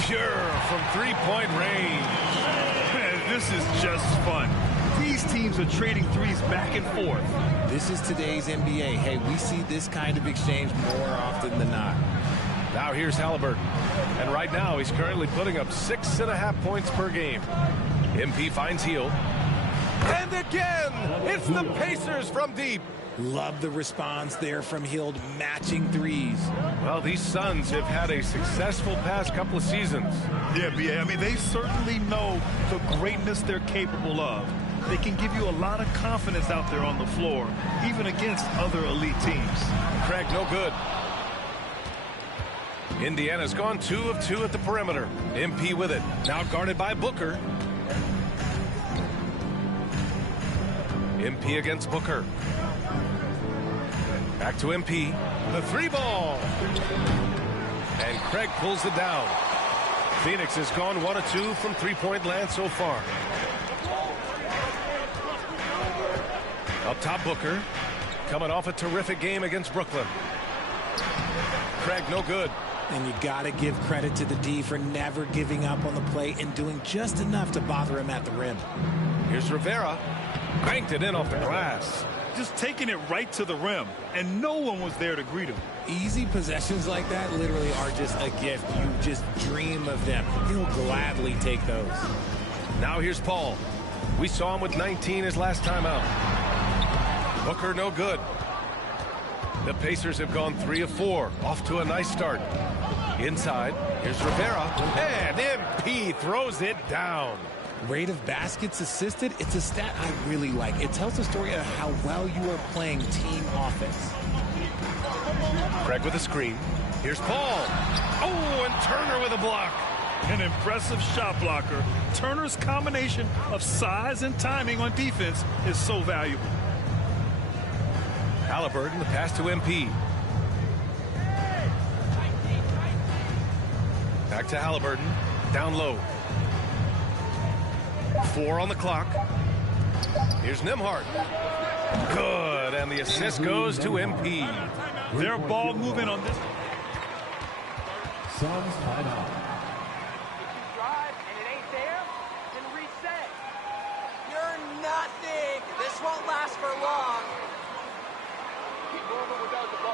Pure from three-point range. This is just fun. These teams are trading threes back and forth. This is today's NBA. Hey, we see this kind of exchange more often than not. Now here's Halliburton. And right now he's currently putting up 6.5 points per game. MP finds Hield. And again, it's the Pacers from deep. Love the response there from Hield, matching threes. Well, these Suns have had a successful past couple of seasons. Yeah, B.A. I mean, they certainly know the greatness they're capable of. They can give you a lot of confidence out there on the floor, even against other elite teams. Craig, no good. Indiana's gone 2 of 2 at the perimeter. MP with it. Now guarded by Booker. MP against Booker. Back to MP. The 3-ball. And Craig pulls it down. Phoenix has gone 1 of 2 from three-point land so far. Up top, Booker. Coming off a terrific game against Brooklyn. Craig, no good. And you got to give credit to the D for never giving up on the play and doing just enough to bother him at the rim. Here's Rivera. Banked it in off the glass. Just taking it right to the rim, and no one was there to greet him. Easy possessions like that literally are just a gift. You just dream of them. He'll gladly take those. Now here's Paul. We saw him with 19 his last time out. Booker, no good. The Pacers have gone 3 of 4. Off to a nice start. Inside, here's Rivera. And MP throws it down. Rate of baskets assisted, it's a stat I really like. It tells the story of how well you are playing team offense. Craig with a screen. Here's Paul. Oh, and Turner with a block. An impressive shot blocker. Turner's combination of size and timing on defense is so valuable. Halliburton, the pass to MP. Back to Halliburton. Down low. 4 on the clock. Here's Nembhard. Good, and the assist goes to MP. Their ball movement on this. Suns timeout. Drive and it ain't there, then reset. You're nothing. This won't last for long. Keep moving without the ball.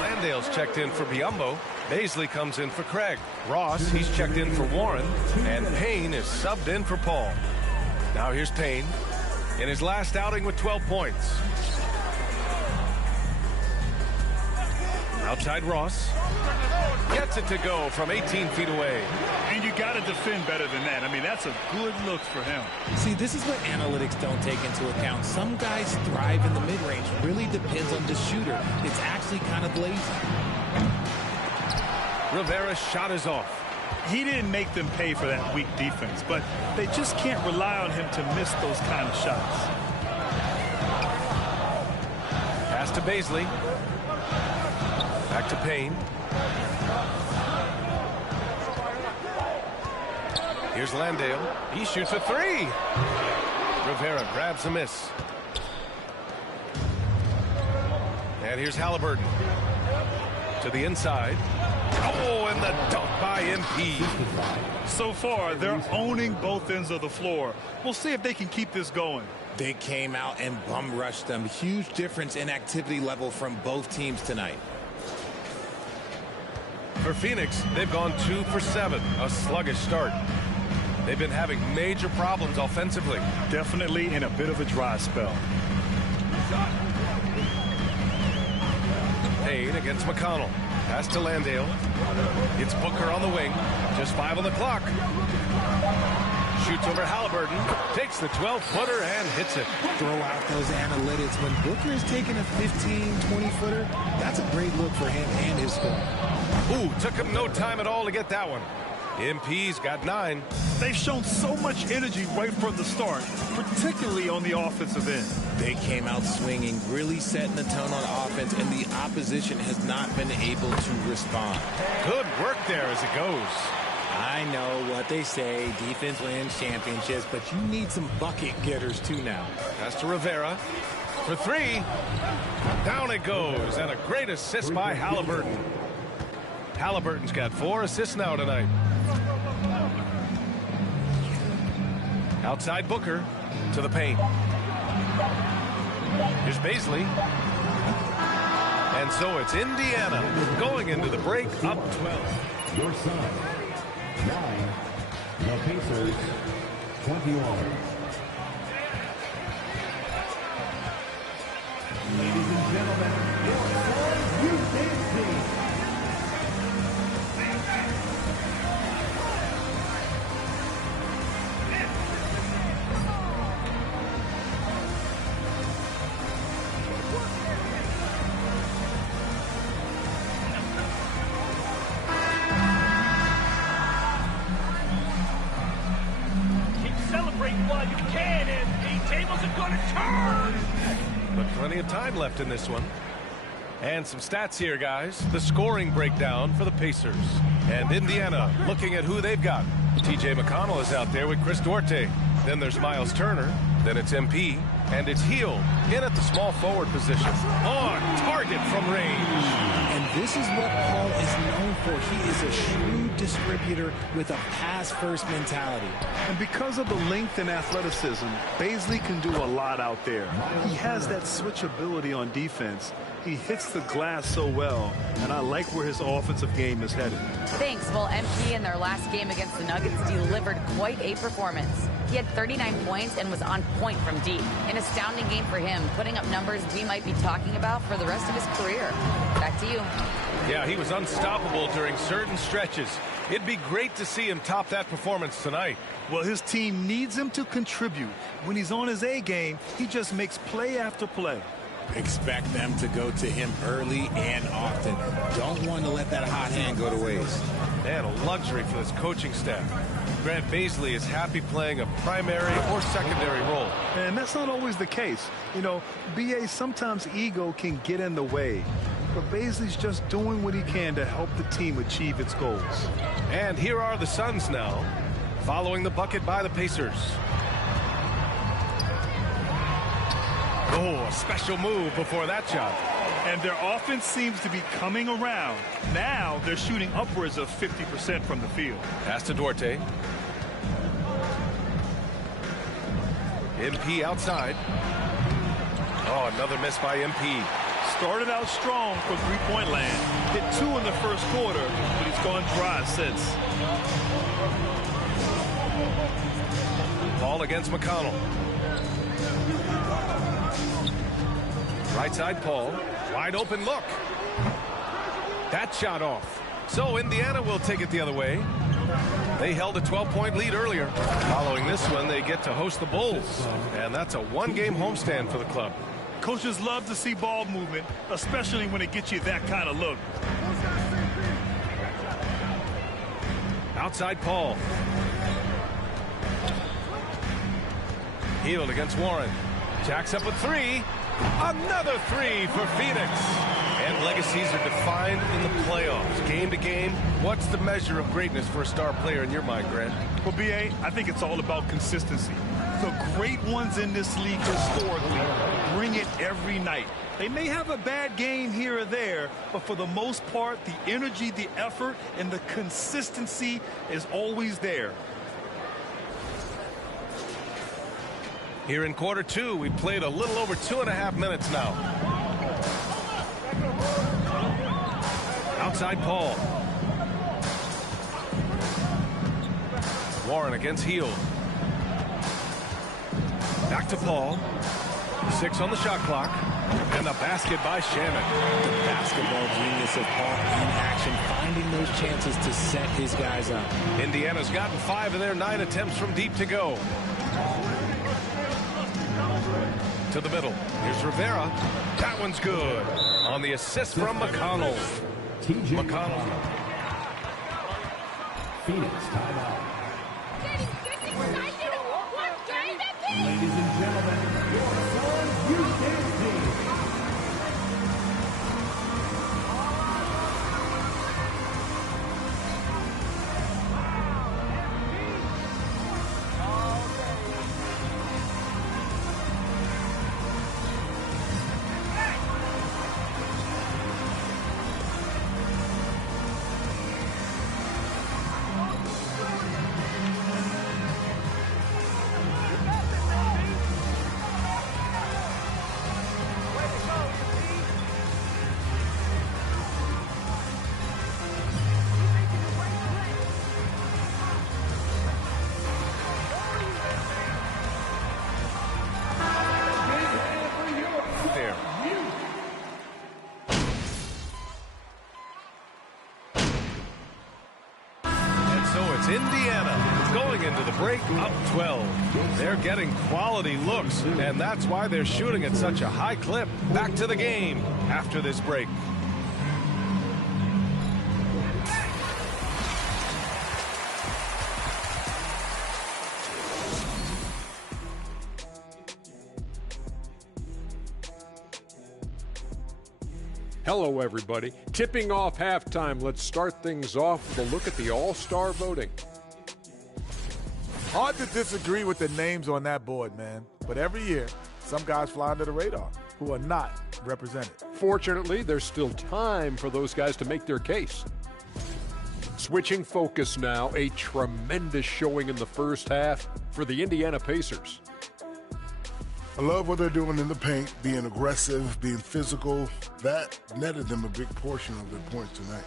Landale's checked in for Biyombo. Baisley comes in for Craig. Ross, he's checked in for Warren. And Payne is subbed in for Paul. Now here's Payne in his last outing with 12 points. Outside Ross. Gets it to go from 18 feet away. And you got to defend better than that. I mean, that's a good look for him. See, this is what analytics don't take into account. Some guys thrive in the mid-range. Really depends on the shooter. It's actually kind of lazy. Rivera's shot is off. He didn't make them pay for that weak defense, but they just can't rely on him to miss those kind of shots. Pass to Baisley. Back to Payne. Here's Landale. He shoots a 3. Rivera grabs a miss. And here's Halliburton. To the inside. Oh, and the dunk by MP. So far, they're owning both ends of the floor. We'll see if they can keep this going. They came out and bum rushed them. Huge difference in activity level from both teams tonight. For Phoenix, they've gone 2 for 7. A sluggish start. They've been having major problems offensively. Definitely in a bit of a dry spell. Payne against McConnell. Pass to Landale. It's Booker on the wing. Just 5 on the clock. Shoots over Halliburton. Takes the 12-footer and hits it. Throw out those analytics. When Booker is taking a 15, 20-footer, that's a great look for him and his score. Ooh, took him no time at all to get that one. MP's got 9. They've shown so much energy right from the start, particularly on the offensive end. They came out swinging, really setting the tone on offense, and the opposition has not been able to respond. Good work there as it goes. I know what they say, defense wins championships, but you need some bucket getters too now. Pass to Rivera for 3. Down it goes, and a great assist by Halliburton. Halliburton's got 4 assists now tonight. Outside Booker to the paint. Here's Bazley. And so it's Indiana going into the break up 12. Your side, 9. The Pacers, 21. Ladies and gentlemen, your UNC team. Time left in this one. And some stats here, guys. The scoring breakdown for the Pacers. And Indiana looking at who they've got. TJ McConnell is out there with Chris Duarte. Then there's Miles Turner. Then it's MP. And it's Hield in at the small forward position. On target from range. And this is what Paul is known for. He is a shrewd distributor with a pass-first mentality. And because of the length and athleticism, Bazley can do a lot out there. He has that switchability on defense. He hits the glass so well, and I like where his offensive game is headed. Thanks. Well, MP in their last game against the Nuggets delivered quite a performance. He had 39 points and was on point from deep. An astounding game for him, putting up numbers we might be talking about for the rest of his career. Back to you. Yeah, he was unstoppable during certain stretches. It'd be great to see him top that performance tonight. Well, his team needs him to contribute. When he's on his A game, he just makes play after play. Expect them to go to him early and often. Don't want to let that hot hand go to waste. And a luxury for this coaching staff. Grant Bazley is happy playing a primary or secondary role. And that's not always the case. You know, BA, sometimes ego can get in the way. But Bazley's just doing what he can to help the team achieve its goals. And here are the Suns now, following the bucket by the Pacers. Oh, a special move before that shot. And their offense seems to be coming around. Now they're shooting upwards of 50% from the field. Pass to Duarte. MP outside. Oh, another miss by MP. Started out strong from three-point land. Hit 2 in the first quarter, but he's gone dry since. Ball against McConnell. Right side, Paul. Wide open look. That shot off. So Indiana will take it the other way. They held a 12-point lead earlier. Following this one, they get to host the Bulls. And that's a one-game homestand for the club. Coaches love to see ball movement, especially when it gets you that kind of look. Outside Paul. Hield against Warren. Jacks up a 3. Another 3 for Phoenix. And legacies are defined in the playoffs. Game to game, what's the measure of greatness for a star player in your mind, Grant? Well, BA, I think it's all about consistency. The great ones in this league historically bring it every night. They may have a bad game here or there, but for the most part, the energy, the effort, and the consistency is always there. Here in quarter 2, we played a little over 2.5 minutes now. Outside Paul. Warren against Hield. Back to Paul. 6 on the shot clock. And the basket by Shannon. The basketball genius of Paul in action, finding those chances to set his guys up. Indiana's gotten 5 of their 9 attempts from deep to go. To the middle. Here's Rivera. That one's good. On the assist from McConnell. McConnell. Phoenix timeout. Ladies and gentlemen, your Suns Youth Dance Team. Indiana going into the break up 12. They're getting quality looks, and that's why they're shooting at such a high clip. Back to the game after this break. Hello, everybody. Tipping off halftime. Let's start things off with a look at the All-Star voting. Hard to disagree with the names on that board, man. But every year, some guys fly under the radar who are not represented. Fortunately, there's still time for those guys to make their case. Switching focus now, a tremendous showing in the first half for the Indiana Pacers. I love what they're doing in the paint, being aggressive, being physical. That netted them a big portion of their points tonight.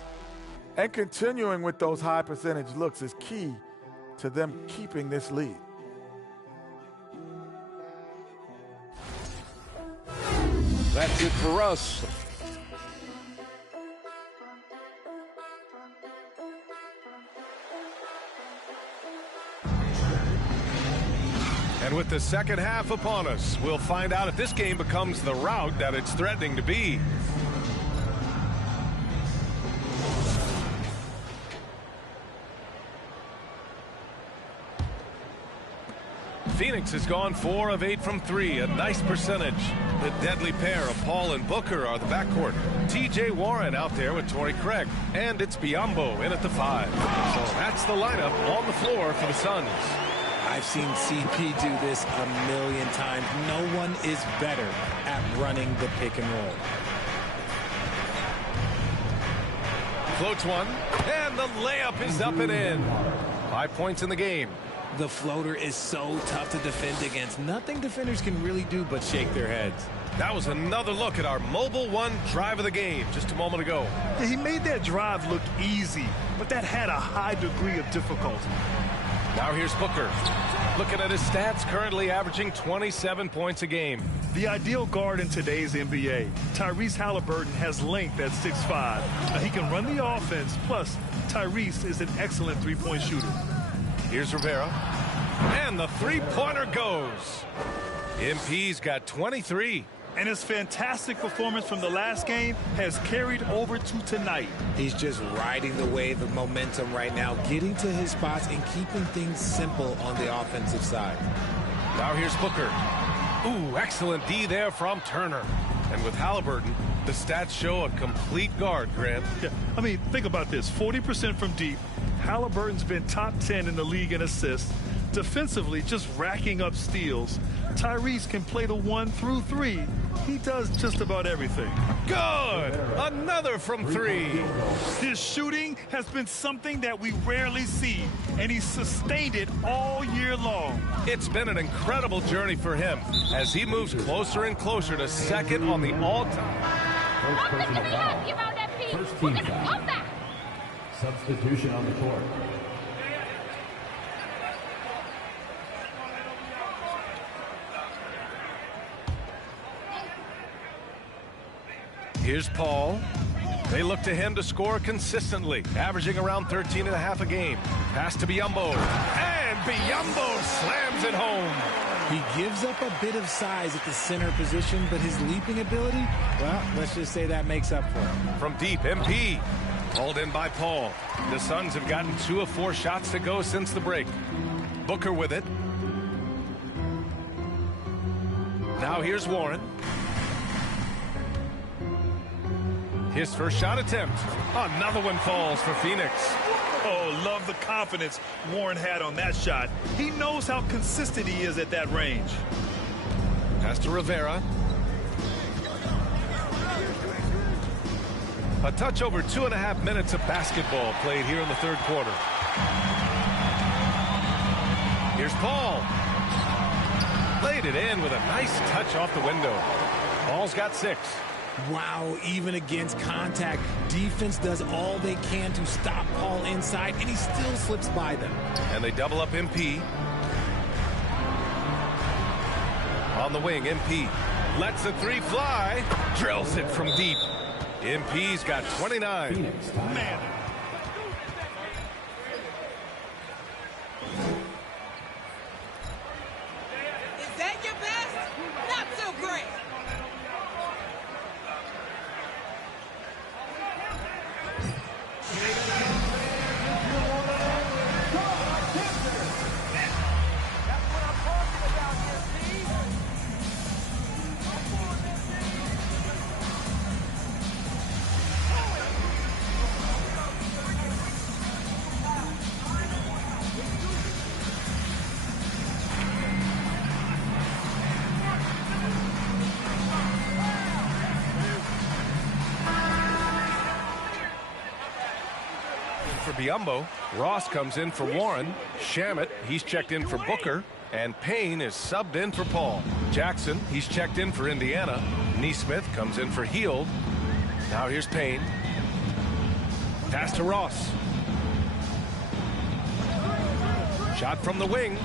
And continuing with those high percentage looks is key to them keeping this lead. That's it for us. And with the second half upon us, we'll find out if this game becomes the rout that it's threatening to be. Phoenix has gone 4 of 8 from 3, a nice percentage. The deadly pair of Paul and Booker are the backcourt. T.J. Warren out there with Torrey Craig, and it's Biyombo in at the 5. So that's the lineup on the floor for the Suns. I've seen CP do this a million times. No one is better at running the pick and roll. Floats one, and the layup is up and in. 5 points in the game. The floater is so tough to defend against. Nothing defenders can really do but shake their heads. That was another look at our Mobile One drive of the game just a moment ago. Yeah, he made that drive look easy, but that had a high degree of difficulty. Now here's Booker. Looking at his stats, currently averaging 27 points a game. The ideal guard in today's NBA. Tyrese Halliburton has length at 6'5". He can run the offense, plus Tyrese is an excellent three-point shooter. Here's Rivera. And the three-pointer goes. MP's got 23. And his fantastic performance from the last game has carried over to tonight. He's just riding the wave of momentum right now, getting to his spots and keeping things simple on the offensive side. Now here's Booker. Ooh, excellent D there from Turner. And with Halliburton, the stats show a complete guard, Grant. Yeah, I mean, think about this. 40% from deep. Halliburton's been top 10 in the league in assists. Defensively, just racking up steals. Tyrese can play the 1 through 3. He does just about everything. Good! Another from 3. His shooting has been something that we rarely see, and he's sustained it all year long. It's been an incredible journey for him as he moves closer and closer to second on the all-time. First team foul. Substitution on the court. Here's Paul. They look to him to score consistently, averaging around 13.5 a game. Pass to Biyombo. And Biyombo slams it home. He gives up a bit of size at the center position, but his leaping ability, well, let's just say that makes up for it. From deep, MP. Hauled in by Paul. The Suns have gotten 2 of 4 shots to go since the break. Booker with it. Now here's Warren. His first shot attempt. Another one falls for Phoenix. Oh, love the confidence Warren had on that shot. He knows how consistent he is at that range. Pass to Rivera. A touch over 2.5 minutes of basketball played here in the third quarter. Here's Paul. Played it in with a nice touch off the window. Paul's got 6. Wow, even against contact, defense does all they can to stop Paul inside, and he still slips by them. And they double up MP. On the wing, MP lets the 3 fly. Drills it from deep. MP's got 29. Man. Is that your best? Not so great. For Biyombo, Ross comes in for Warren. Shamet, he's checked in for Booker. And Payne is subbed in for Paul. Jackson, he's checked in for Indiana. Neesmith comes in for Hield. Now here's Payne. Pass to Ross. Shot from the wing.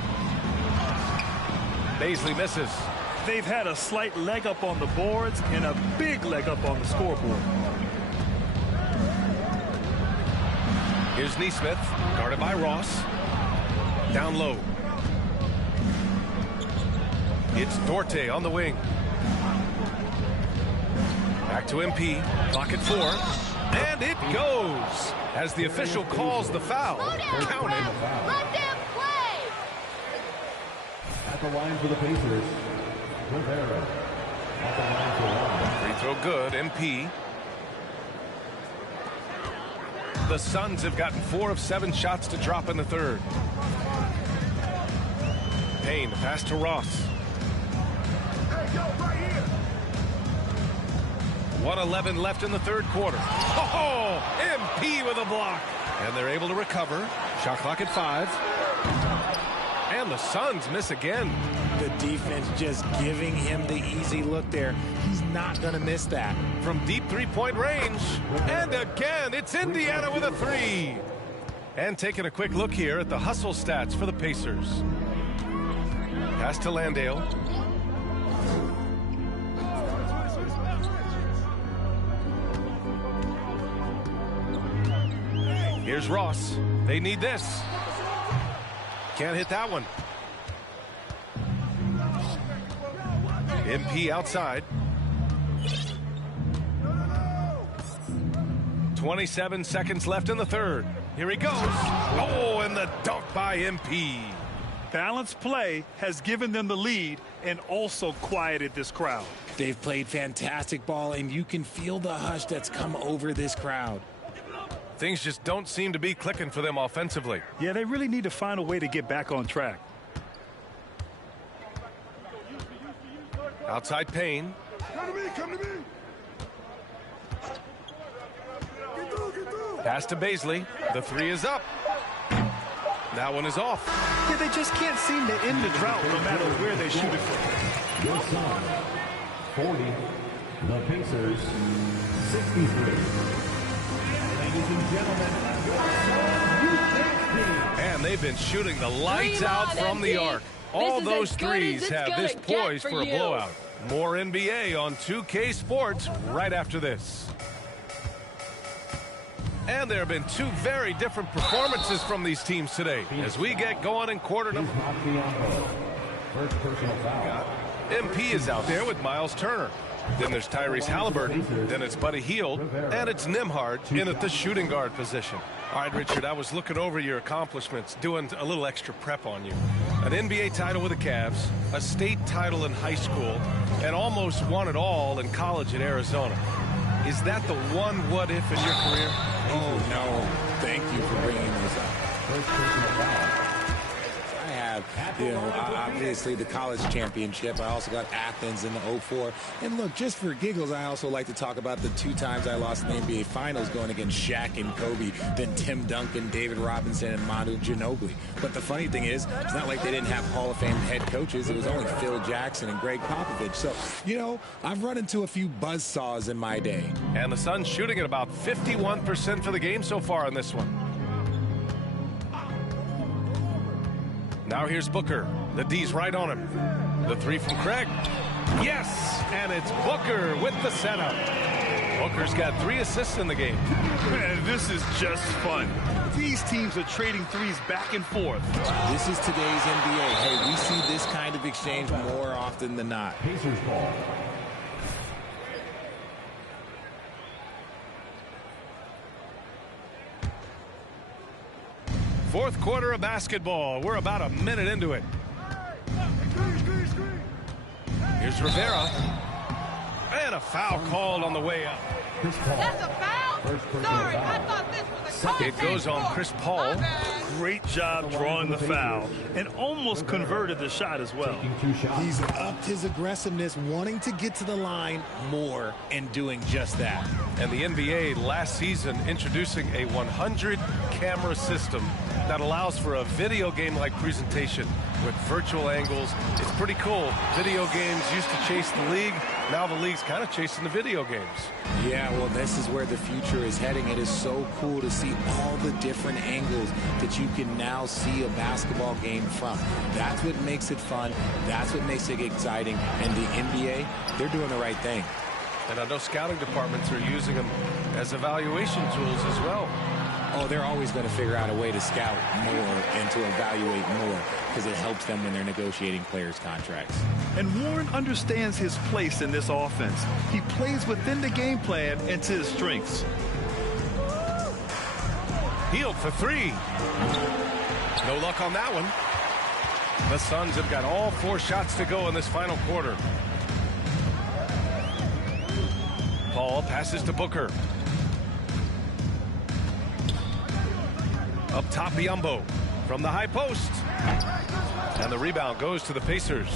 Baisley misses. They've had a slight leg up on the boards and a big leg up on the scoreboard. Here's Neesmith, guarded by Ross. Down low. It's Duarte on the wing. Back to MP. Clock at 4. And it goes. As the official calls the foul. Counted. Let them play. At the line for the Pacers, Rivera. At the line for 1. Free throw good. MP. The Suns have gotten 4 of 7 shots to drop in the third. Payne, pass to Ross. 1:11 left in the third quarter. Oh, MP with a block. And they're able to recover. Shot clock at 5. And the Suns miss again. The defense just giving him the easy look there. He's not going to miss that. From deep three-point range. And again, it's Indiana with a 3. And taking a quick look here at the hustle stats for the Pacers. Pass to Landale. Here's Ross. They need this. Can't hit that one. MP outside. 27 seconds left in the third. Here he goes. Oh, and the dunk by MP. Balanced play has given them the lead and also quieted this crowd. They've played fantastic ball, and you can feel the hush that's come over this crowd. Things just don't seem to be clicking for them offensively. Yeah, they really need to find a way to get back on track. Outside Payne. Come to me. Pass to Baisley. The 3 is up. That one is off. Yeah, they just can't seem to end the drought no matter where they shoot it from. Your Suns, 40. The Pacers, 63. Ladies and gentlemen, and they've been shooting the lights out from the arc. All those threes have this poised for a blowout. More NBA on 2K Sports right after this. And there have been 2 very different performances from these teams today as we get going in quarter number. First personal foul. MP is out there with Miles Turner. Then there's Tyrese Halliburton. Then it's Buddy Hield. And it's Nembhard in at the shooting guard position. All right, Richard, I was looking over your accomplishments, doing a little extra prep on you. An NBA title with the Cavs, a state title in high school, and almost won it all in college at Arizona. Is that the one what if in your career? Oh, no. Thank you for bringing this up. I have, obviously the college championship. I also got Athens in the 04. And look, just for giggles, I also like to talk about the 2 times I lost in the NBA Finals going against Shaq and Kobe, then Tim Duncan, David Robinson, and Manu Ginobili. But the funny thing is, it's not like they didn't have Hall of Fame head coaches. It was only Phil Jackson and Greg Popovich. So, I've run into a few buzzsaws in my day. And the Suns shooting at about 51% for the game so far on this one. Now here's Booker. The D's right on him. The 3 from Craig. Yes! And it's Booker with the setup. Booker's got 3 assists in the game. Man, this is just fun. These teams are trading threes back and forth. This is today's NBA. Hey, we see this kind of exchange more often than not. Pacers ball. Fourth quarter of basketball. We're about a minute into it. Here's Rivera. And a foul called on the way up. That's a foul? Sorry, I thought this was a call. It goes on Chris Paul. Great job drawing the foul and almost converted the shot as well. He's upped his aggressiveness, wanting to get to the line more and doing just that. And the NBA last season introducing a 100-camera system that allows for a video game-like presentation with virtual angles. It's pretty cool. Video games used to chase the league. Now the league's kind of chasing the video games. Yeah, well, this is where the future is heading. It is so cool to see all the different angles that you can now see a basketball game from. That's what makes it fun. That's what makes it exciting. And the NBA, they're doing the right thing. And I know scouting departments are using them as evaluation tools as well. Oh, they're always going to figure out a way to scout more and to evaluate more because it helps them when they're negotiating players' contracts. And Warren understands his place in this offense. He plays within the game plan and to his strengths. Hield for 3. No luck on that one. The Suns have got all 4 shots to go in this final quarter. Paul passes to Booker. Up top, Biyombo from the high post. And the rebound goes to the Pacers.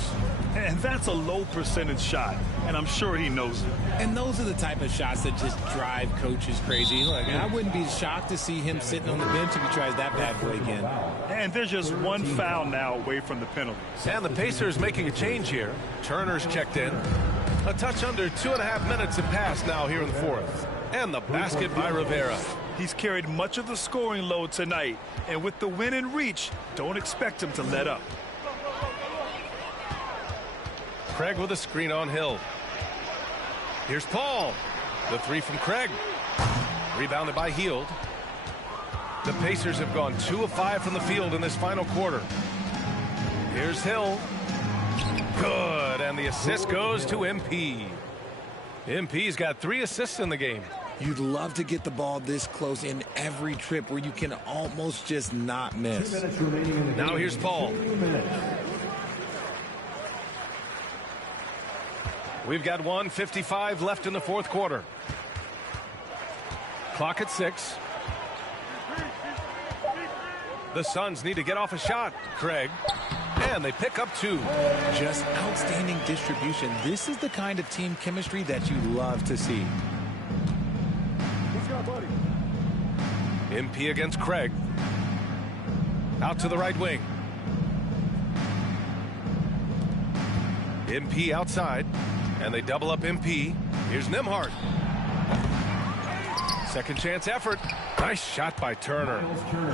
And that's a low percentage shot, and I'm sure he knows it. And those are the type of shots that just drive coaches crazy. Look, I wouldn't be shocked to see him sitting on the bench if he tries that bad boy again. And there's just 1 foul now away from the penalty. And the Pacers making a change here. Turner's checked in. A touch under 2.5 minutes have passed now here in the fourth. And the basket by Rivera. He's carried much of the scoring load tonight, and with the win in reach, don't expect him to let up. Craig with a screen on Hill. Here's Paul. The 3 from Craig. Rebounded by Hield. The Pacers have gone 2 of 5 from the field in this final quarter. Here's Hill. Good, and the assist goes to MP. MP's got 3 assists in the game. You'd love to get the ball this close in every trip where you can almost just not miss. Now here's Paul. We've got 1:55 left in the fourth quarter. Clock at 6. The Suns need to get off a shot. Craig. And they pick up 2. Just outstanding distribution. This is the kind of team chemistry that you love to see. MP against Craig. Out to the right wing. MP outside. And they double up MP. Here's Nembhard. Second chance effort. Nice shot by Turner.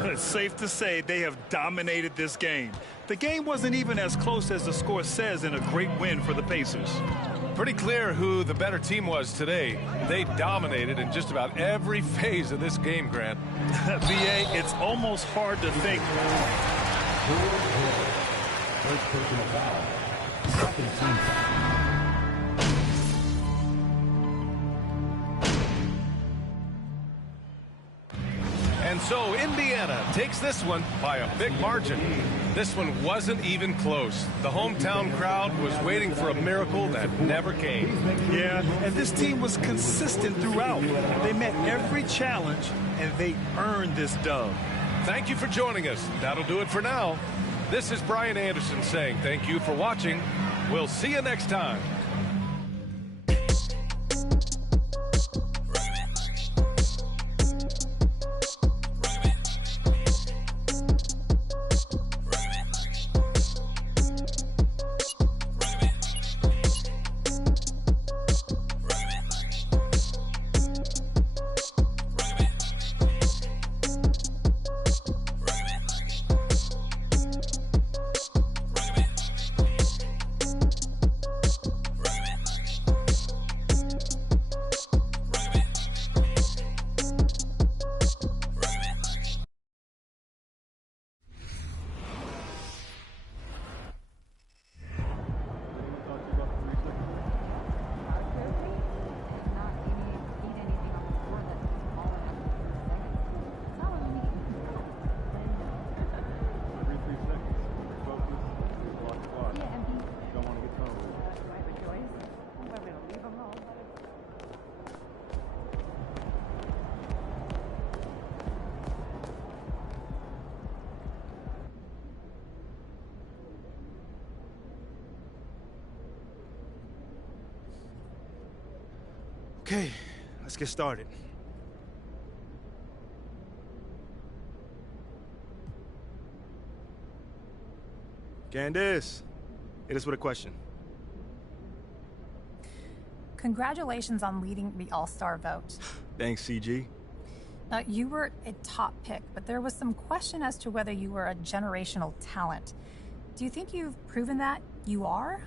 It's safe to say they have dominated this game. The game wasn't even as close as the score says in a great win for the Pacers. Pretty clear who the better team was today. They dominated in just about every phase of this game, Grant. VA, it's almost hard to think. So Indiana takes this one by a big margin. This one wasn't even close. The hometown crowd was waiting for a miracle that never came. Yeah, and this team was consistent throughout. They met every challenge, and they earned this dub. Thank you for joining us. That'll do it for now. This is Brian Anderson saying thank you for watching. We'll see you next time. Okay, let's get started. Candace, hit us with a question. Congratulations on leading the All-Star vote. Thanks, CG. Now, you were a top pick, but there was some question as to whether you were a generational talent. Do you think you've proven that you are?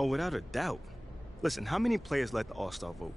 Oh, without a doubt. Listen, how many players led the All-Star vote?